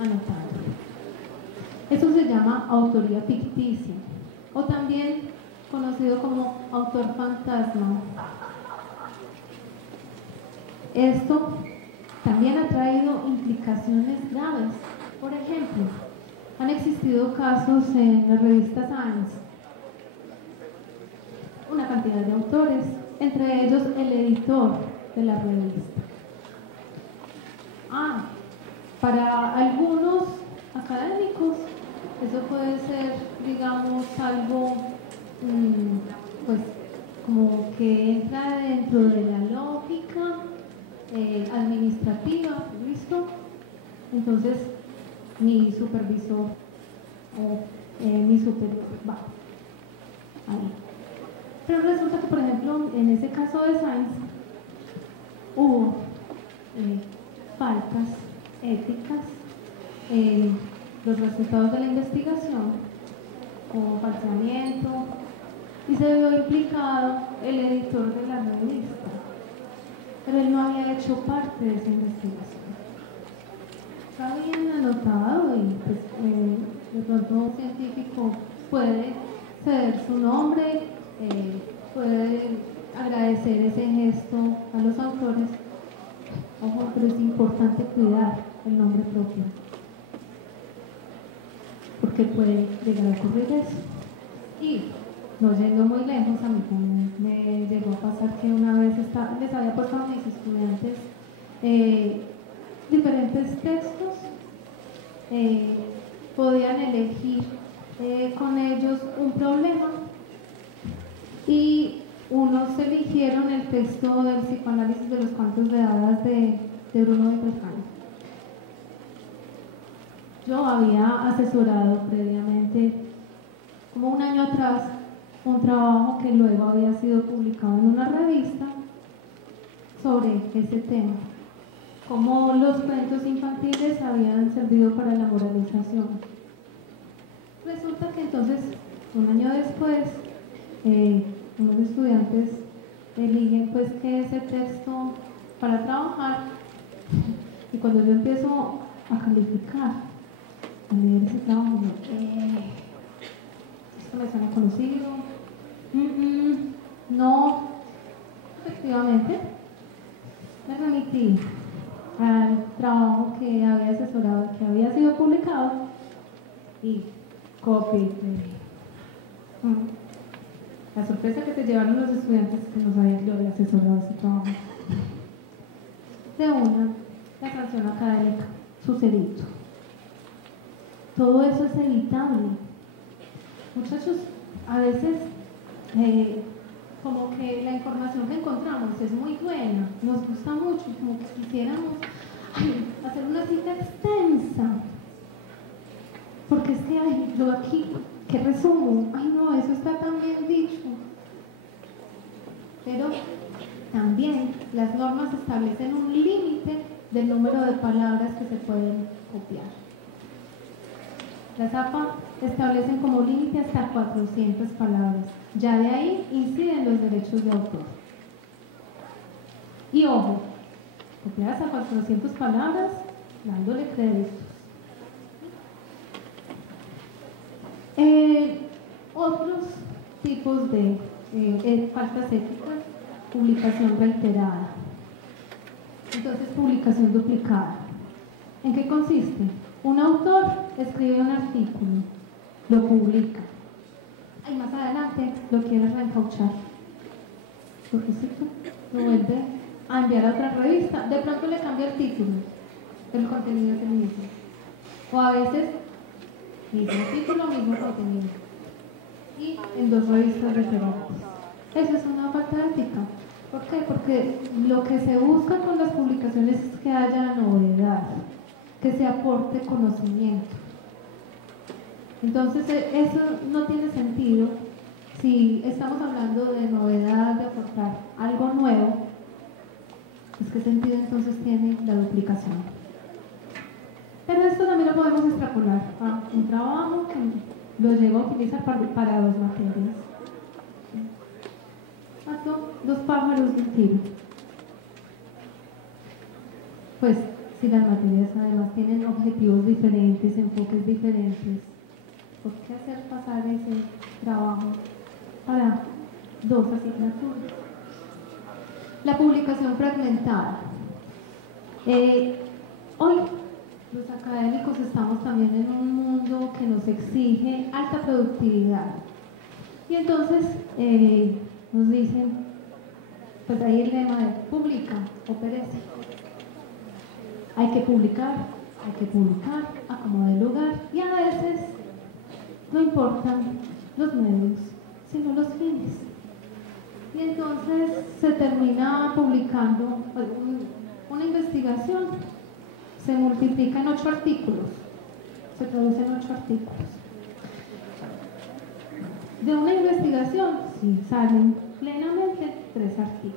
anotando. Eso se llama autoría ficticia. O también conocido como autor fantasma. Esto también ha traído implicaciones graves. Por ejemplo, han existido casos en la revista Science, una cantidad de autores, entre ellos el editor de la revista. Para algunos académicos eso puede ser, digamos, algo pues como que entra dentro de la lógica administrativa, ¿listo? Entonces mi supervisor o mi superior va ahí. Pero resulta que, por ejemplo, en ese caso de Sainz hubo faltas éticas en los resultados de la investigación, como falseamiento, y se vio implicado el editor de la revista, pero él no había hecho parte de esa investigación. Está bien anotado y pues, de pronto un científico puede ceder su nombre, puede agradecer ese gesto a los autores. Ojo, pero es importante cuidar el nombre propio, porque puede llegar a ocurrir eso. Y no yendo muy lejos, a mí también me llegó a pasar que una vez les había puesto a mis estudiantes diferentes textos, podían elegir con ellos un problema y unos eligieron el texto del psicoanálisis de los cuentos de hadas de Bruno de Trejano. Yo había asesorado previamente, como un año atrás, un trabajo que luego había sido publicado en una revista sobre ese tema, cómo los cuentos infantiles habían servido para la moralización. Resulta que entonces, un año después, unos estudiantes eligen pues que ese texto para trabajar, y cuando yo empiezo a calificar, a leer ese trabajo, esto me suena conocido, no, efectivamente, me remití al trabajo que había asesorado, que había sido publicado, y copy. La sorpresa que se llevaron los estudiantes que no sabían que lo había asesorado ese trabajo. De una, la sanción académica, sucedido. Todo eso es evitable. Muchachos, a veces como que la información que encontramos es muy buena, nos gusta mucho, como que quisiéramos hacer una cita extensa, porque es que yo aquí, ¿qué resumo? Ay no, eso está tan bien dicho. Pero también las normas establecen un límite del número de palabras que se pueden copiar. Las APA establecen como límite hasta 400 palabras. Ya de ahí inciden los derechos de autor. Y ojo, copiar hasta 400 palabras dándole créditos. Otros tipos de faltas éticas: publicación reiterada. Entonces, publicación duplicada. ¿En qué consiste? Un autor escribe un artículo, lo publica, y más adelante lo quiere reencauchar. Lo vuelve a enviar a otra revista, de pronto le cambia el título, pero el contenido es el mismo. O a veces, mismo título, mismo contenido, y en dos revistas diferentes. Eso es una falta ética. ¿Por qué? Porque lo que se busca con las publicaciones es que haya novedad, que se aporte conocimiento. Entonces, eso no tiene sentido si estamos hablando de novedad, de aportar algo nuevo. Pues, ¿qué sentido entonces tiene la duplicación? Pero esto también lo podemos extrapolar a un trabajo que lo llego a utilizar para dos materias. Mato dos pájaros de un tiro. Pues, si las materias además tienen objetivos diferentes, enfoques diferentes, ¿por qué hacer pasar ese trabajo para 2 asignaturas. La publicación fragmentada. Hoy los académicos estamos también en un mundo que nos exige alta productividad. Y entonces nos dicen, pues ahí el lema de publica o perece. Hay que publicar a como dé lugar. Y a veces no importan los medios, sino los fines. Y entonces se termina publicando una investigación, se multiplica en 8 artículos, se producen 8 artículos. De una investigación, sí, salen plenamente 3 artículos.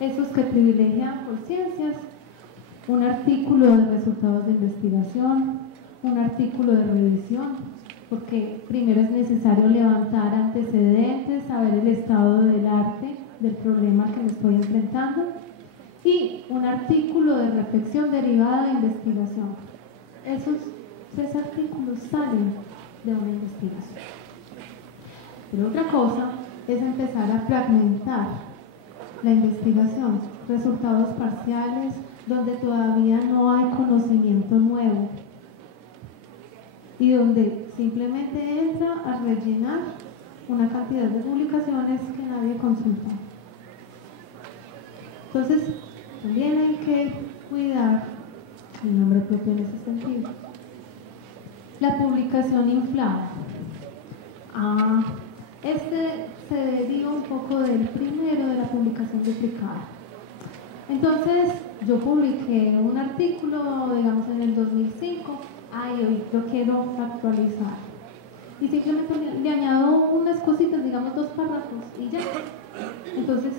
Esos que privilegian por ciencias, un artículo de resultados de investigación, un artículo de revisión, porque primero es necesario levantar antecedentes, saber el estado del arte, del problema al que me estoy enfrentando, y un artículo de reflexión derivada de investigación. Esos 3 artículos salen de una investigación. Pero otra cosa es empezar a fragmentar la investigación, resultados parciales, donde todavía no hay conocimiento nuevo y donde simplemente entra a rellenar una cantidad de publicaciones que nadie consulta. Entonces, también hay que cuidar el nombre propio en ese sentido. La publicación inflada. Este se deriva un poco del primero, de la publicación duplicada. Entonces, yo publiqué un artículo, digamos, en el 2005, hoy lo quiero actualizar. Y simplemente le añado unas cositas, digamos 2 párrafos, y ya. Entonces,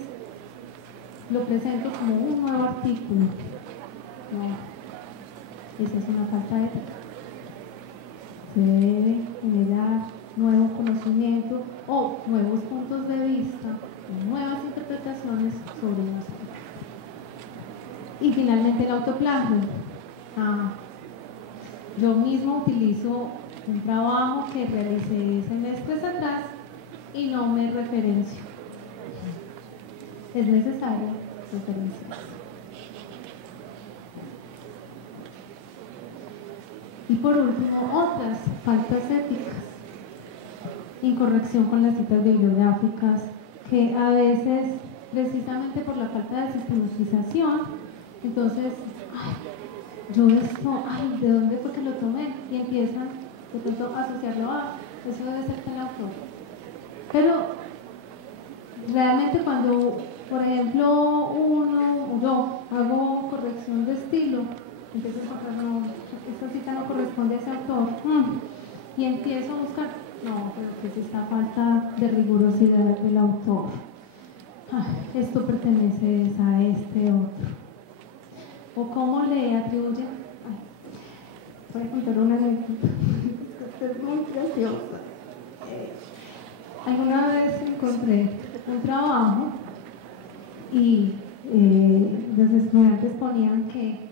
lo presento como un nuevo artículo. No, esa es una falta de ética. Se debe generar nuevo conocimiento o nuevos puntos de vista, nuevas interpretaciones sobre nosotros. Y finalmente el autoplagio. Yo mismo utilizo un trabajo que realicé semestres atrás y no me referencio. Es necesario referenciarse. Y por último, otras faltas éticas. Incorrección con las citas bibliográficas, que a veces, precisamente por la falta de sistematización, entonces, yo esto, ¿de dónde fue que lo tomé? Y empiezan de pronto a asociarlo a, eso debe ser tal autor. Pero realmente cuando, por ejemplo, yo hago corrección de estilo, empiezo a encontrar, no, esta cita no corresponde a ese autor, y empiezo a buscar, no, pero que es esta falta de rigurosidad del autor. Esto pertenece a este otro. O cómo le atribuyen. Voy a contar una anécdota. Esta es muy graciosa. Alguna vez encontré un trabajo y los estudiantes ponían que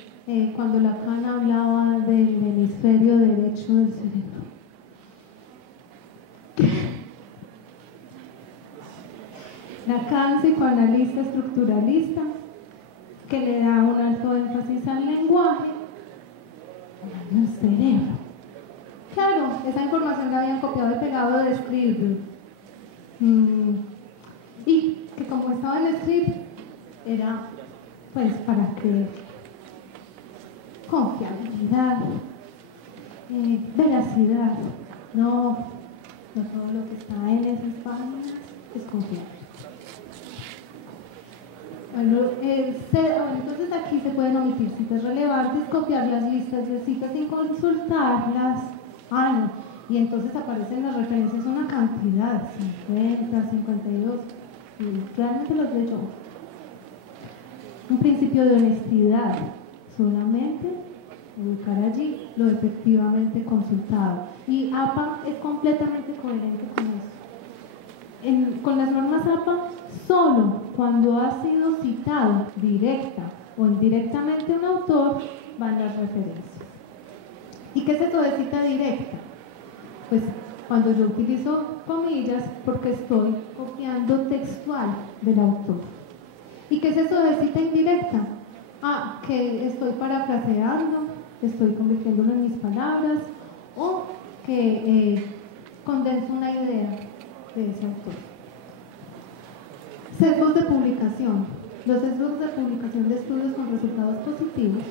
cuando Lacan hablaba del hemisferio derecho del cerebro, Lacan, psicoanalista estructuralista, que le da un alto énfasis al lenguaje, al cerebro. Claro, esa información la habían copiado y pegado de script. Y que como estaba en el script, era pues para que confiabilidad, veracidad, no todo lo que está en esas páginas es confiable. Bueno, entonces aquí se pueden omitir citas relevantes, copiar las listas de citas sin consultarlas. No. Y entonces aparecen las referencias una cantidad, 50, 52, y realmente los leo. Un principio de honestidad, solamente ubicar allí lo efectivamente consultado. Y APA es completamente coherente con eso. Con las normas APA, solo cuando ha sido citado directa o indirectamente un autor van las referencias. ¿Y qué es eso de cita directa? Pues Cuando yo utilizo comillas, porque estoy copiando textual del autor. ¿Y qué es eso de cita indirecta? Que estoy parafraseando, estoy convirtiéndolo en mis palabras, o que condenso una idea de ese autor. Sesgos de publicación. Los sesgos de publicación de estudios con resultados positivos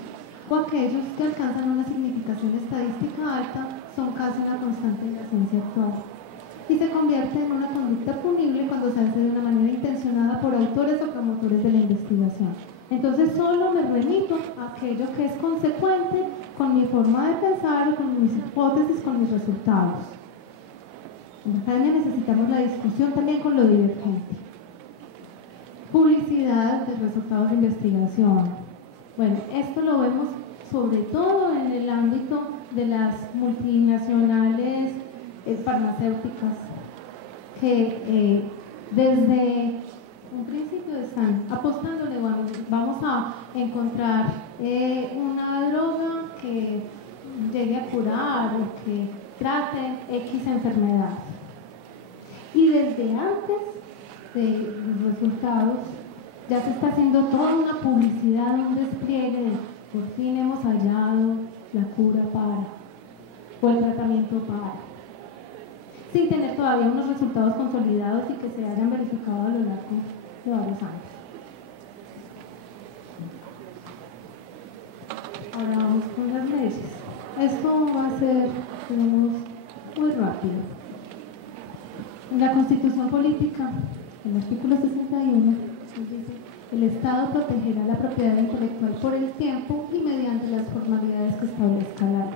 o aquellos que alcanzan una significación estadística alta son casi una constante en la ciencia actual y se convierte en una conducta punible cuando se hace de una manera intencionada por autores o promotores de la investigación. Entonces solo me remito a aquello que es consecuente con mi forma de pensar o con mis hipótesis, con mis resultados. En la academia necesitamos la discusión también con lo divergente. Publicidad de resultados de investigación. Bueno, esto lo vemos sobre todo en el ámbito de las multinacionales farmacéuticas que desde un principio están apostándole, bueno, vamos a encontrar una droga que llegue a curar o que trate X enfermedad. Y desde antes de los resultados ya se está haciendo toda una publicidad, un despliegue de por fin hemos hallado la cura para o el tratamiento para, sin tener todavía unos resultados consolidados y que se hayan verificado a lo largo de varios años. Ahora vamos con las leyes. Esto va a ser, digamos, muy rápido. En la Constitución Política, en el artículo 61, dice: el Estado protegerá la propiedad intelectual por el tiempo y mediante las formalidades que establezca la ley.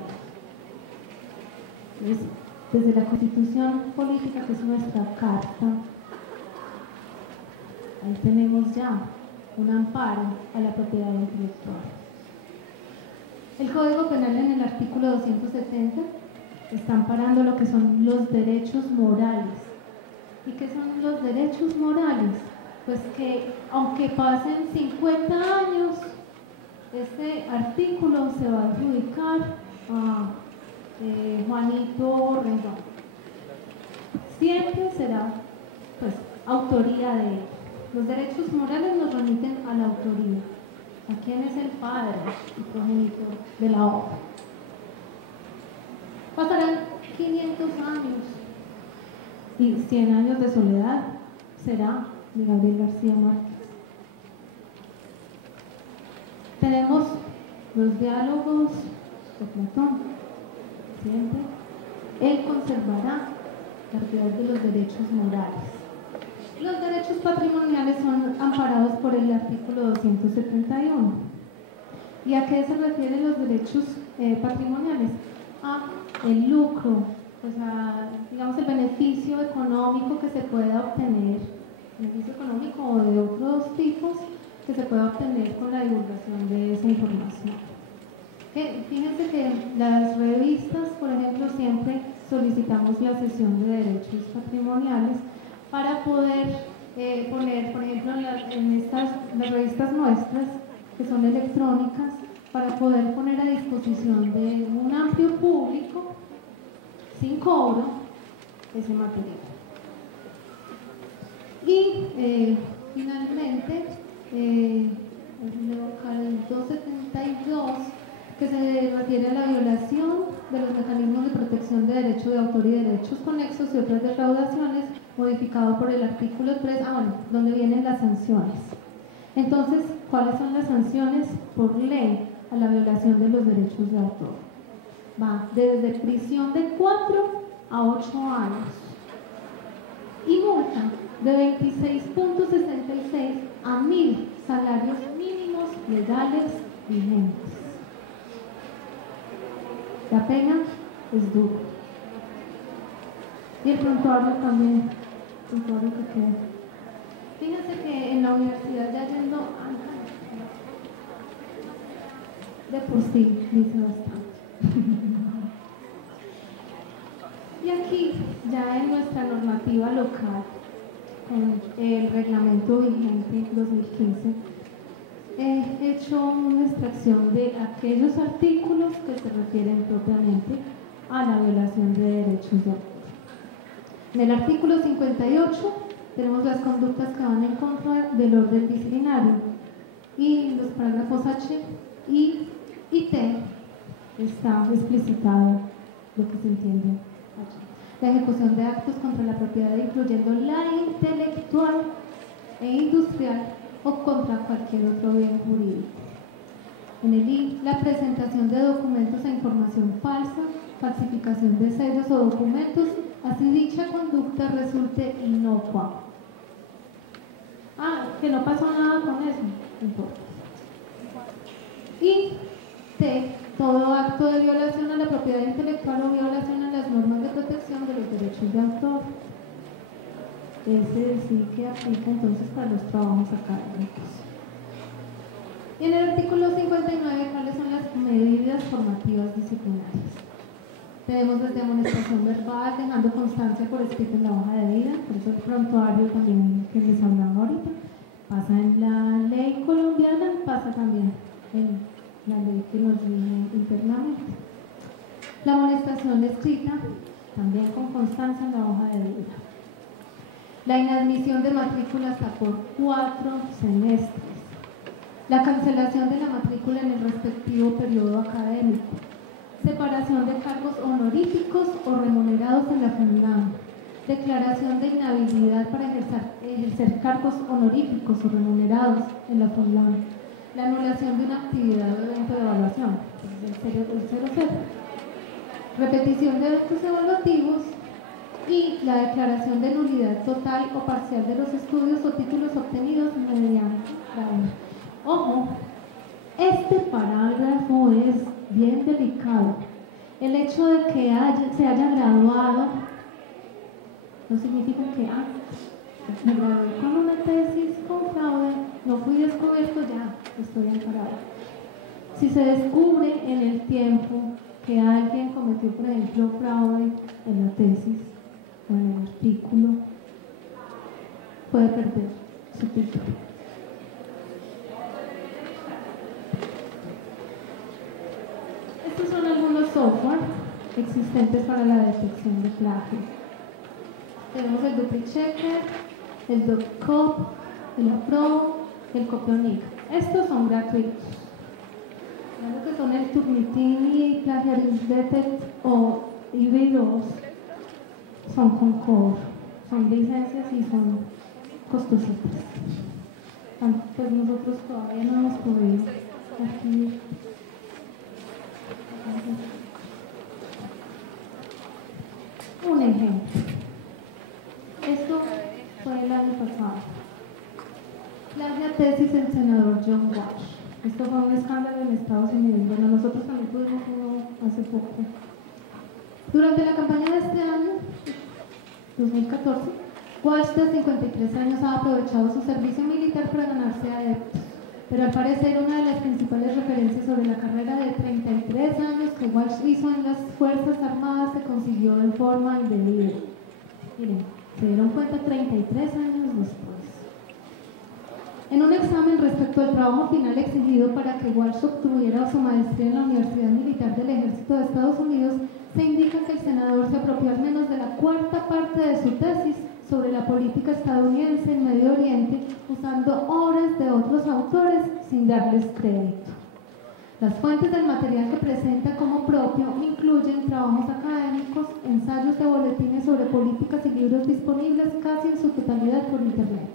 Entonces, desde la Constitución Política, que es nuestra carta, ahí tenemos ya un amparo a la propiedad intelectual. El Código Penal, en el artículo 270, está amparando lo que son los derechos morales. ¿Y qué son los derechos morales? Pues que aunque pasen 50 años, este artículo se va a adjudicar a Juanito Rendón. Siempre será, pues, autoría de él. Los derechos morales nos remiten a la autoría. ¿A quién es el padre y progenitor de la obra? Pasarán 500 años y 100 años de soledad será de Gabriel García Márquez. Tenemos los diálogos de Platón. Siempre él conservará la propiedad de los derechos morales. Los derechos patrimoniales son amparados por el artículo 271. ¿Y a qué se refieren los derechos patrimoniales? A el lucro, pues a, digamos, el beneficio económico que se pueda obtener, beneficio económico o de otros tipos que se pueda obtener con la divulgación de esa información. Fíjense que las revistas, por ejemplo, siempre solicitamos la cesión de derechos patrimoniales para poder poner, por ejemplo, en las revistas nuestras, que son electrónicas, para poder poner a disposición de un amplio público, sin cobro, ese material. Y finalmente, el local 272, que se refiere a la violación de los mecanismos de protección de derecho de autor y derechos conexos y otras defraudaciones, modificado por el artículo 3, donde vienen las sanciones. Entonces, ¿cuáles son las sanciones por ley a la violación de los derechos de autor? Va desde prisión de 4 a 8 años y multa de 26.66 a 1.000 salarios mínimos legales vigentes. La pena es dura. Y el prontuario también, el prontuario que queda. Fíjense que en la universidad ya yendo de por sí dice bastante. Y aquí, ya en nuestra normativa local, con el reglamento vigente 2015, he hecho una extracción de aquellos artículos que se refieren propiamente a la violación de derechos de autor. En el artículo 58 tenemos las conductas que van en contra del orden disciplinario y los parágrafos H y T está explicitado lo que se entiende allí. La ejecución de actos contra la propiedad incluyendo la intelectual e industrial o contra cualquier otro bien jurídico. En el I, la presentación de documentos e información falsa, falsificación de sellos o documentos, así dicha conducta resulte inocua. Que no pasó nada con eso, no importa. Y T, todo acto de violación a la propiedad intelectual o violación a las normas de protección de los derechos de autor. Ese sí que aplica entonces para los trabajos académicos. Y en el artículo 59, ¿cuáles son las medidas formativas disciplinarias? Tenemos desde amonestación verbal, dejando constancia por escrito en la hoja de vida, por eso el prontuario también que les hablaba ahorita, pasa en la ley colombiana, pasa también en la ley que nos rige internamente. La amonestación escrita, también con constancia en la hoja de vida. La inadmisión de matrícula hasta por 4 semestres. La cancelación de la matrícula en el respectivo periodo académico. Separación de cargos honoríficos o remunerados en la FUNLAM. Declaración de inhabilidad para ejercer cargos honoríficos o remunerados en la FUNLAM. La anulación de una actividad o evento de evaluación, el 00. Repetición de eventos evaluativos y la declaración de nulidad total o parcial de los estudios o títulos obtenidos mediante fraude. Ojo, este parágrafo es bien delicado. El hecho de que se haya graduado no significa que me gradué con una tesis con fraude, no fui descubierto, ya estoy amparado. Si se descubre en el tiempo que alguien cometió, por ejemplo, fraude en la tesis o en el artículo, puede perder su título. Estos son algunos software existentes para la detección de plagio. Tenemos el DupliChecker, el DocCop, el Approvo, el Copionic. Estos son gratuitos. Lo que son el Turnitin y Plagiarism Detect o IB2 son con cobro, son licencias y son costositas. Pues nosotros todavía no hemos podido adquirir. Un ejemplo. Esto fue el año pasado. Plagia tesis del senador John Walsh. Esto fue un escándalo en Estados Unidos. Bueno, nosotros también tuvimos uno hace poco. Durante la campaña de este año, 2014, Walsh, de 53 años, ha aprovechado su servicio militar para ganarse adeptos. Pero al parecer una de las principales referencias sobre la carrera de 33 años que Walsh hizo en las Fuerzas Armadas se consiguió de forma indebida. Miren, se dieron cuenta 33 años después. En un examen respecto al trabajo final exigido para que Walsh obtuviera su maestría en la Universidad Militar del Ejército de Estados Unidos, se indica que el senador se apropió al menos de la 4ª parte de su tesis sobre la política estadounidense en Medio Oriente, usando obras de otros autores sin darles crédito. Las fuentes del material que presenta como propio incluyen trabajos académicos, ensayos de boletines sobre políticas y libros disponibles casi en su totalidad por Internet.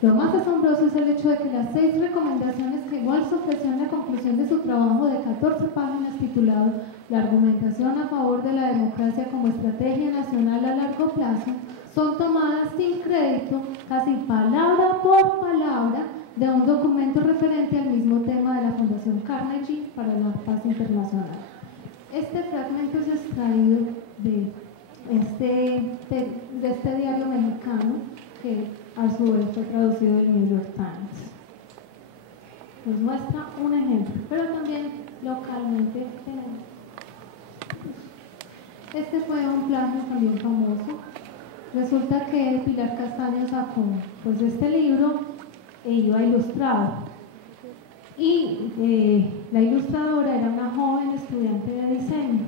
Lo más asombroso es el hecho de que las 6 recomendaciones que Walsh ofreció en la conclusión de su trabajo de 14 páginas titulado La argumentación a favor de la democracia como estrategia nacional a largo plazo son tomadas sin crédito, casi palabra por palabra, de un documento referente al mismo tema de la Fundación Carnegie para la Paz Internacional. Este fragmento es extraído de este diario mexicano que a su vez fue traducido del New York Times. Nos muestra un ejemplo, pero también localmente tenemos. Este fue un plagio también famoso. Resulta que Pilar Castaño sacó pues este libro e iba ilustrado. Y la ilustradora era una joven estudiante de diseño.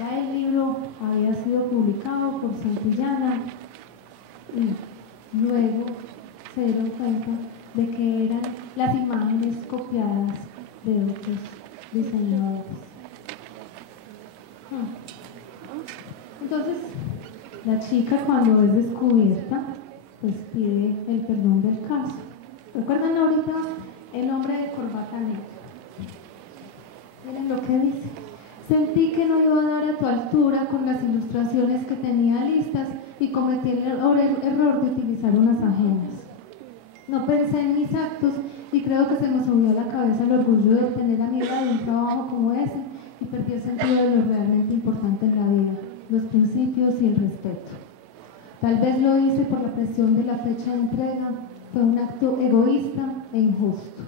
Ya el libro había sido publicado por Santillana y luego se dieron cuenta de que eran las imágenes copiadas de otros diseñadores. Entonces, la chica, cuando es descubierta, pues pide el perdón del caso. ¿Recuerdan ahorita el hombre de corbata negra? Miren lo que dice. Sentí que no iba a dar a tu altura con las ilustraciones que tenía listas y cometí el error de utilizar unas ajenas. No pensé en mis actos y creo que se me subió a la cabeza el orgullo de obtener a mi edad un trabajo como ese y perdí el sentido de lo realmente importante en la vida, los principios y el respeto. Tal vez lo hice por la presión de la fecha de entrega, fue un acto egoísta e injusto.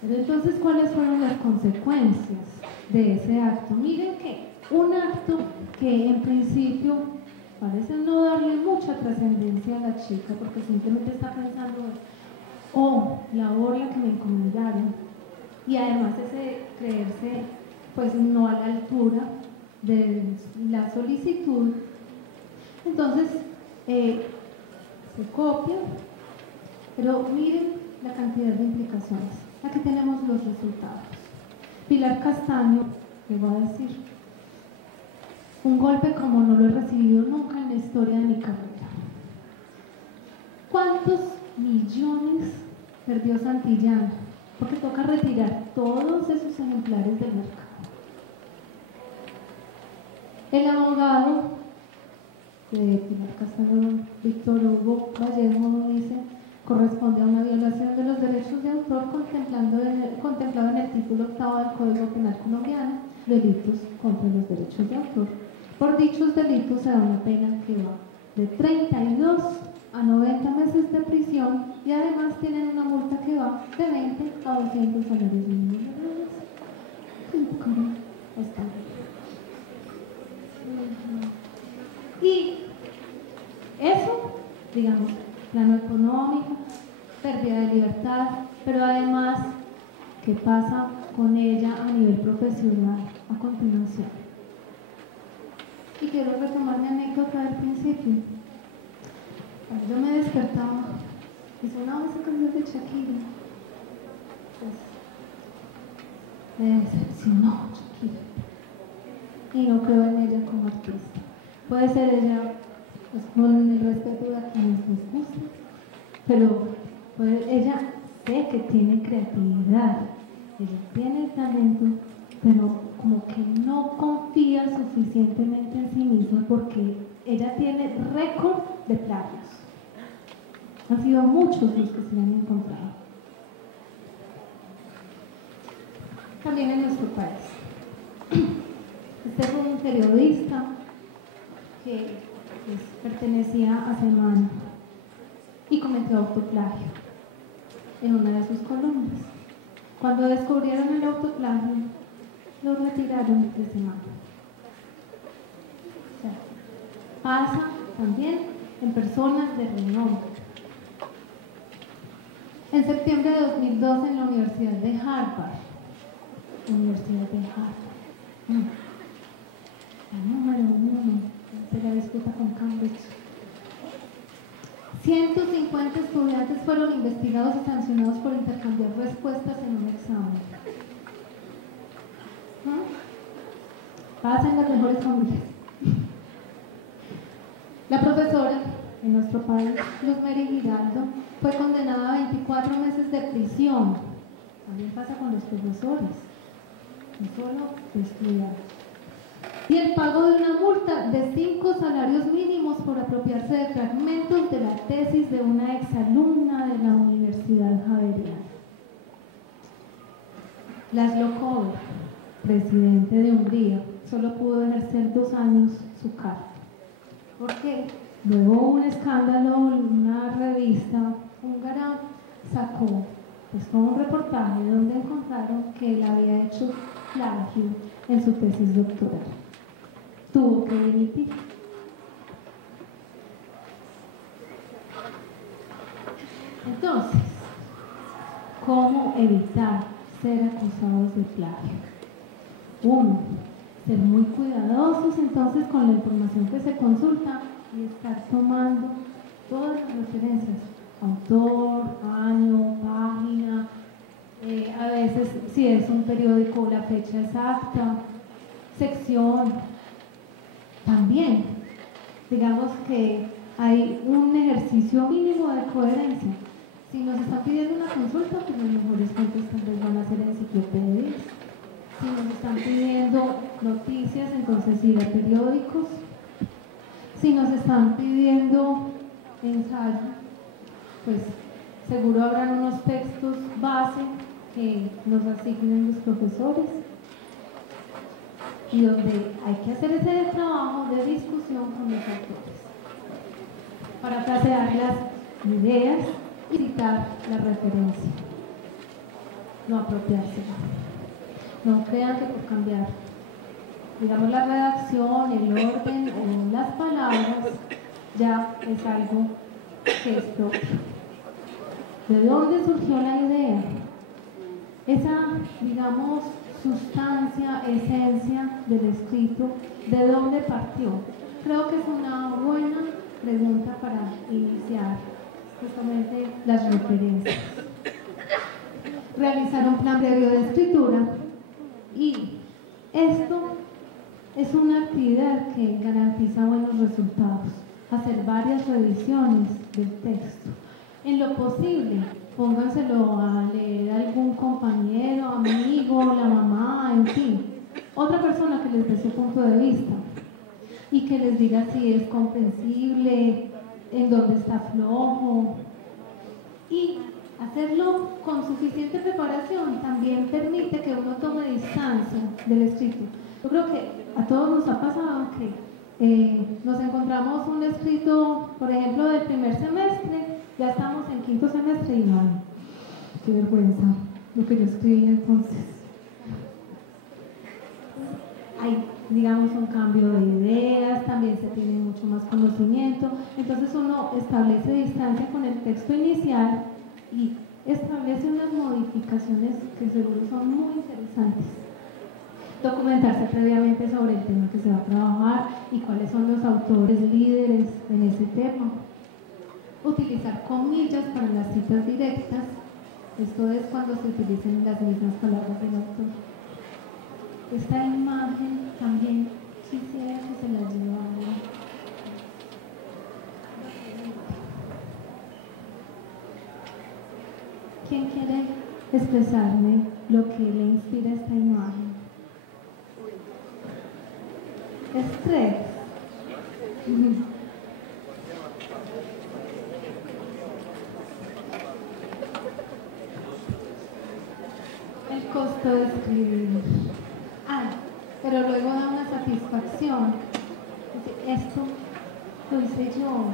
Pero entonces, ¿cuáles fueron las consecuencias de ese acto? Miren que un acto que en principio parece no darle mucha trascendencia a la chica, porque simplemente está pensando, la borla que me encomendaron, y además ese creerse pues no a la altura de la solicitud. Entonces se copia, pero miren la cantidad de implicaciones. Aquí tenemos los resultados. Pilar Castaño llegó a decir: un golpe como no lo he recibido nunca en la historia de mi carrera. ¿Cuántos millones perdió Santillana? Porque toca retirar todos esos ejemplares del mercado. El abogado de Pilar Castaño, Víctor Hugo Vallejo, dice: corresponde a una violación de los derechos de autor contemplado en el título 8 del Código Penal colombiano, delitos contra los derechos de autor. Por dichos delitos se da una pena que va de 32 a 90 meses de prisión y además tienen una multa que va de 20 a 200 salarios mínimos. Y eso, digamos, plano económico, pérdida de libertad, pero además, ¿qué pasa con ella a nivel profesional a continuación? Y quiero retomar mi anécdota del principio. Cuando yo me despertaba y sonaba esa canción de Shakira, pues me decepcionó Shakira y no creo en ella como artista. Puede ser ella, pues, con el respeto de a quienes les gusta, pero ella sé que tiene creatividad, ella tiene talento, pero como que no confía suficientemente en sí misma porque ella tiene récord de plagios. Han sido muchos los que se le han encontrado. También en nuestro país. Este fue un periodista que pertenecía a Semana y cometió autoplagio en una de sus columnas. Cuando descubrieron el autoplagio, lo retiraron de Semana. O sea, pasa también en personas de renombre. En septiembre de 2012, en la Universidad de Harvard, la número 1 de la disputa con Cambridge, 150 estudiantes fueron investigados y sancionados por intercambiar respuestas en un examen. Pasa en las mejores familias. La profesora en nuestro país, Luz Mary Giraldo, fue condenada a 24 meses de prisión. También pasa con los profesores, no solo de estudiantes. Y el pago de una multa de 5 salarios mínimos por apropiarse de fragmentos de la tesis de una exalumna de la Universidad Javeriana. Laszlo Kövér, presidente de Hungría, solo pudo ejercer 2 años su cargo. ¿Por qué? Luego hubo un escándalo, una revista húngara sacó todo un reportaje donde encontraron que él había hecho plagio en su tesis doctoral. Tuvo que dimitir. Entonces, ¿cómo evitar ser acusados de plagio? 1. ser muy cuidadosos entonces con la información que se consulta y estar tomando todas las referencias, autor, año, página, a veces si es un periódico la fecha exacta, sección. También, digamos que hay un ejercicio mínimo de coherencia. Si nos están pidiendo una consulta, pues los mejores fuentes tal vez van a ser enciclopedias. Si nos están pidiendo noticias, entonces ir a periódicos. Si nos están pidiendo ensayo, pues seguro habrán unos textos base que nos asignen los profesores y donde hay que hacer ese trabajo de discusión con los autores para frasear las ideas y citar la referencia, no apropiarse. No crean que por cambiar, digamos, la redacción, el orden o las palabras, ya es algo que es propio. ¿De dónde surgió la idea? Esa, digamos, sustancia, esencia del escrito, ¿de dónde partió? Creo que es una buena pregunta para iniciar justamente las referencias. Realizar un plan previo de escritura, y esto es una actividad que garantiza buenos resultados. Hacer varias revisiones del texto. En lo posible, pónganselo a leer a algún compañero, amigo, la mamá, en fin, otra persona que les dé su punto de vista y que les diga si es comprensible, en dónde está flojo. Y hacerlo con suficiente preparación también permite que uno tome distancia del escrito. Yo creo que a todos nos ha pasado que nos encontramos un escrito, por ejemplo, del primer semestre, ya estamos en quinto semestre y no, qué vergüenza lo que yo escribí entonces. Hay, digamos, un cambio de ideas, también se tiene mucho más conocimiento, entonces uno establece distancia con el texto inicial y establece unas modificaciones que seguro son muy interesantes. Documentarse previamente sobre el tema que se va a trabajar y cuáles son los autores líderes en ese tema. Utilizar comillas para las citas directas, esto es cuando se utilicen las mismas palabras del autor. Esta imagen también quisiera que se la llevara. ¿Quién quiere expresarme lo que le inspira esta imagen? Estrés. El costo de escribir. Pero luego da una satisfacción. Esto lo hice yo.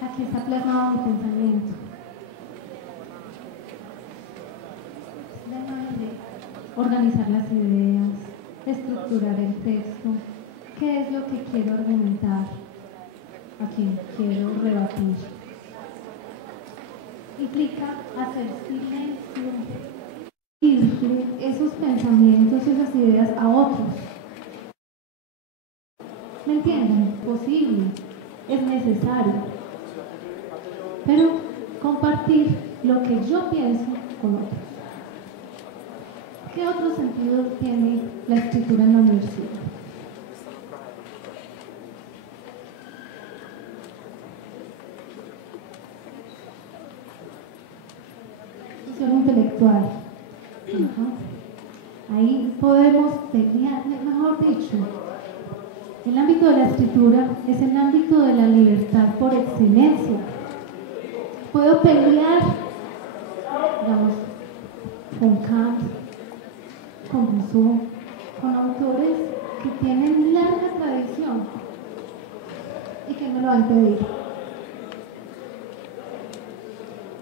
Aquí está plasmado mi pensamiento. La imagen de organizar las ideas, estructurar el texto, qué es lo que quiero argumentar, a quién quiero rebatir. Implica hacer silencio, decirle esos pensamientos, esas ideas a otros. ¿Me entienden? Posible, es necesario. Pero compartir lo que yo pienso con otros. ¿Qué otro sentido tiene la escritura en la universidad? Soy intelectual. Ahí podemos pelear, mejor dicho. El ámbito de la escritura es el ámbito de la libertad por excelencia. Puedo pelear, digamos, con Kant, con Rousseau, con autores que tienen larga tradición y que me lo van a pedir.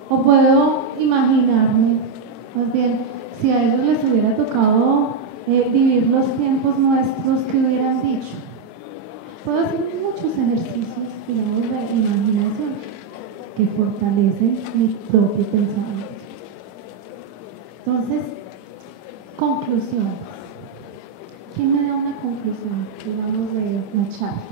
O puedo imaginarme, más bien, si a ellos les hubiera tocado vivir los tiempos nuestros que hubieran dicho. Puedo hacer muchos ejercicios, digamos, de imaginación que fortalecen mi propio pensamiento. Entonces, conclusiones. ¿quién me da una conclusión, digamos, de la charla?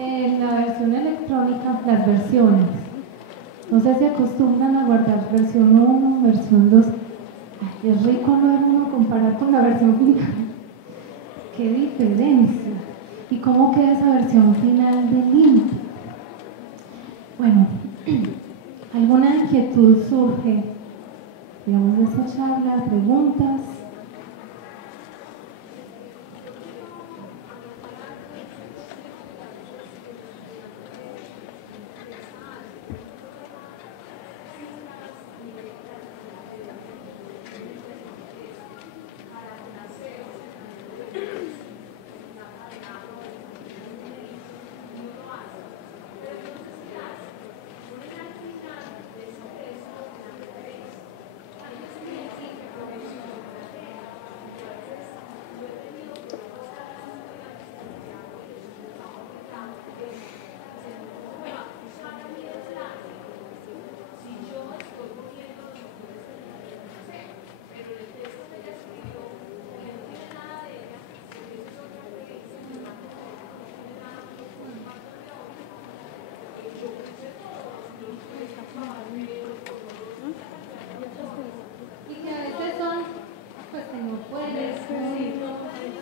En la versión electrónica, las versiones. No sé si acostumbran a guardar versión 1, versión 2. Ay, es rico no es uno comparar con la versión final. ¡Qué diferencia! ¿Y cómo queda esa versión final de limpio? Bueno, ¿alguna inquietud surge, digamos, de esta charla? ¿Preguntas? Y que a veces son, pues que no puedes,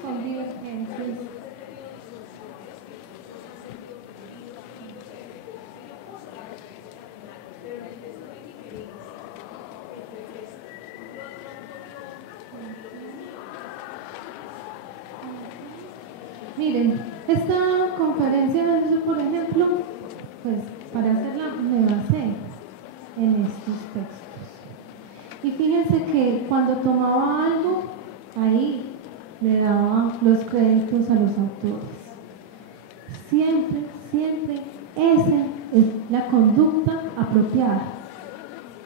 son divergencias. Miren, esta conferencia, por ejemplo, pues para hacerla me basé en estos textos. Y fíjense que cuando tomaba algo, ahí le daba los créditos a los autores. Siempre, siempre, esa es la conducta apropiada.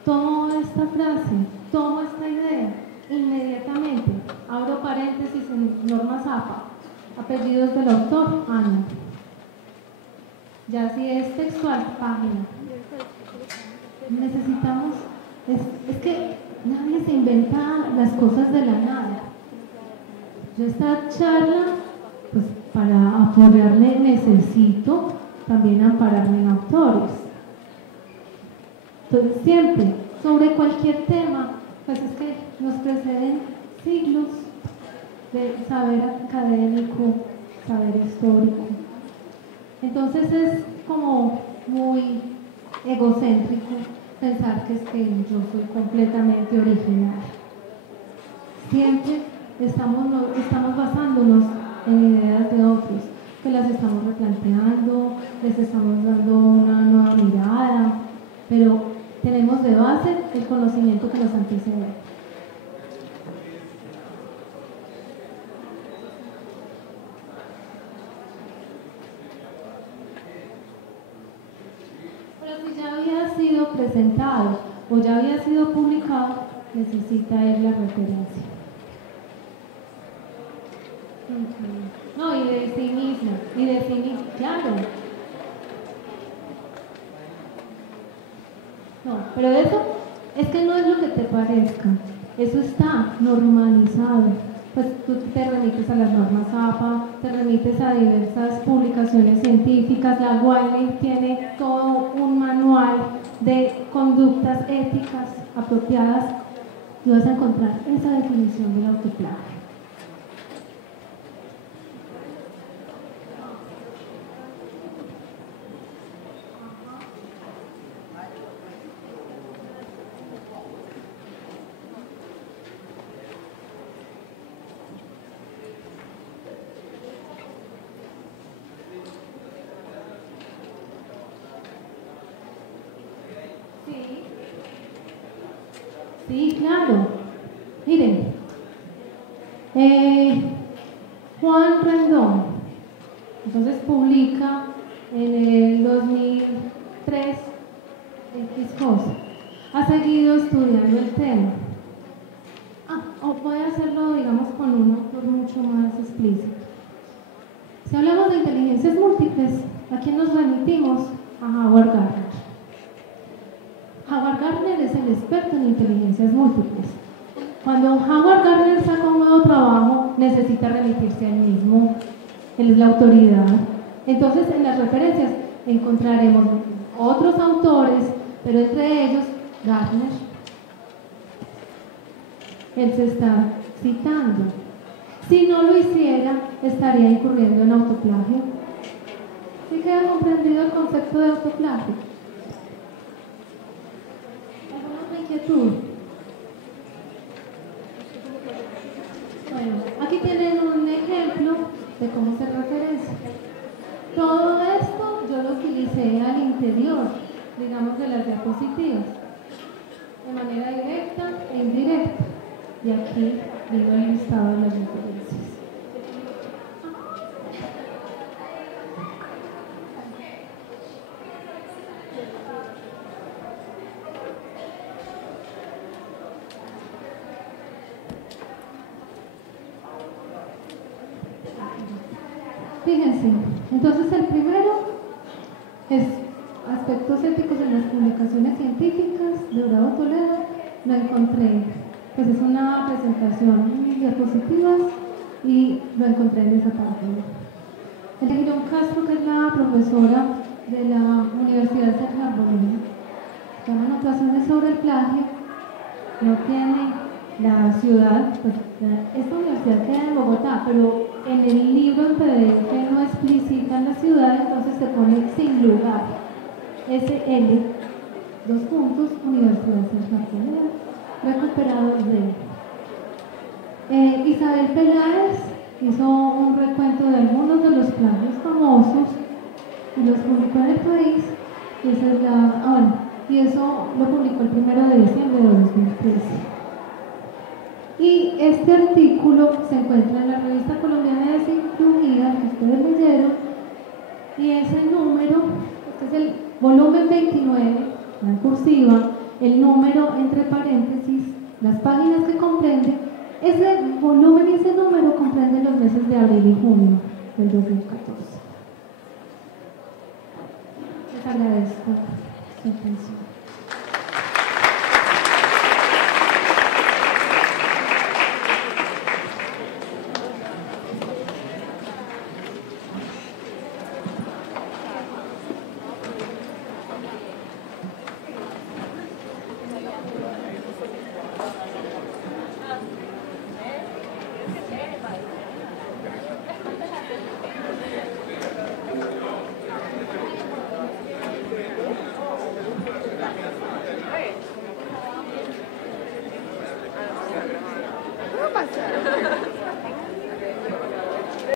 Tomo esta frase, tomo esta idea, inmediatamente abro paréntesis en Norma Zappa, apellidos del autor, Ana. Ya si es textual, página. Necesitamos, es que nadie se inventa las cosas de la nada. Yo esta charla, pues para apoyarme necesito también ampararme en autores. Entonces siempre, sobre cualquier tema, pues es que nos preceden siglos de saber académico, saber histórico. Entonces es como muy egocéntrico pensar que es que yo soy completamente original. Siempre estamos basándonos en ideas de otros, que las estamos replanteando, les estamos dando una nueva mirada, pero tenemos de base el conocimiento que nos antecede. Pero si ya había sido presentado haya sido publicado, necesita ir la referencia. No, y de sí mismo, claro. No, pero eso es que no es lo que te parezca, eso está normalizado. Pues tú te remites a las normas APA, te remites a diversas publicaciones científicas, la Wiley tiene todo un manual de conductas éticas apropiadas y vas a encontrar esa definición del autoplagio. Sí, claro. Miren, Juan Rendón, entonces publica en el 2003 X cosa. Ha seguido estudiando el tema. Voy a hacerlo, digamos, con uno por mucho más explícito. Si hablamos de inteligencias múltiples, ¿a quién nos remitimos? A Howard Gardner. Howard Gardner es el experto en inteligencias múltiples. Cuando Howard Gardner saca un nuevo trabajo, necesita remitirse a él mismo. Él es la autoridad. Entonces, en las referencias encontraremos otros autores, pero entre ellos, Gardner. Él se está citando. Si no lo hiciera, estaría incurriendo en autoplagio. ¿Sí queda comprendido el concepto de autoplagio? Inquietud. Bueno, aquí tienen un ejemplo de cómo se referencia. Todo esto yo lo utilicé al interior, digamos, de las diapositivas, de manera directa e indirecta. Y aquí digo el listado de las referencias. Fíjense, entonces el primero es aspectos éticos en las publicaciones científicas de Bravo Toledo. Lo encontré, pues es una presentación en diapositivas y lo encontré en esa página. Elegirón Castro, que es la profesora de la Universidad Central Bolivia, toma anotaciones sobre el plagio. No tiene la ciudad, pues esta universidad queda en Bogotá, pero en el libro en PDF no explicitan la ciudad, entonces se pone sin lugar. SL, Universidad Central Bolivia, recuperado de Isabel Peláez hizo un recuento de algunos de los plagios famosos y los publicó en el país. Y eso lo publicó el 1 de diciembre de 2013. Y este artículo se encuentra en la Revista Colombiana de Psicología, que ustedes leyeron, y ese número, este es el volumen 29, en cursiva, el número entre paréntesis, las páginas que comprende, ese volumen y ese número comprenden los meses de abril y junio del 2014.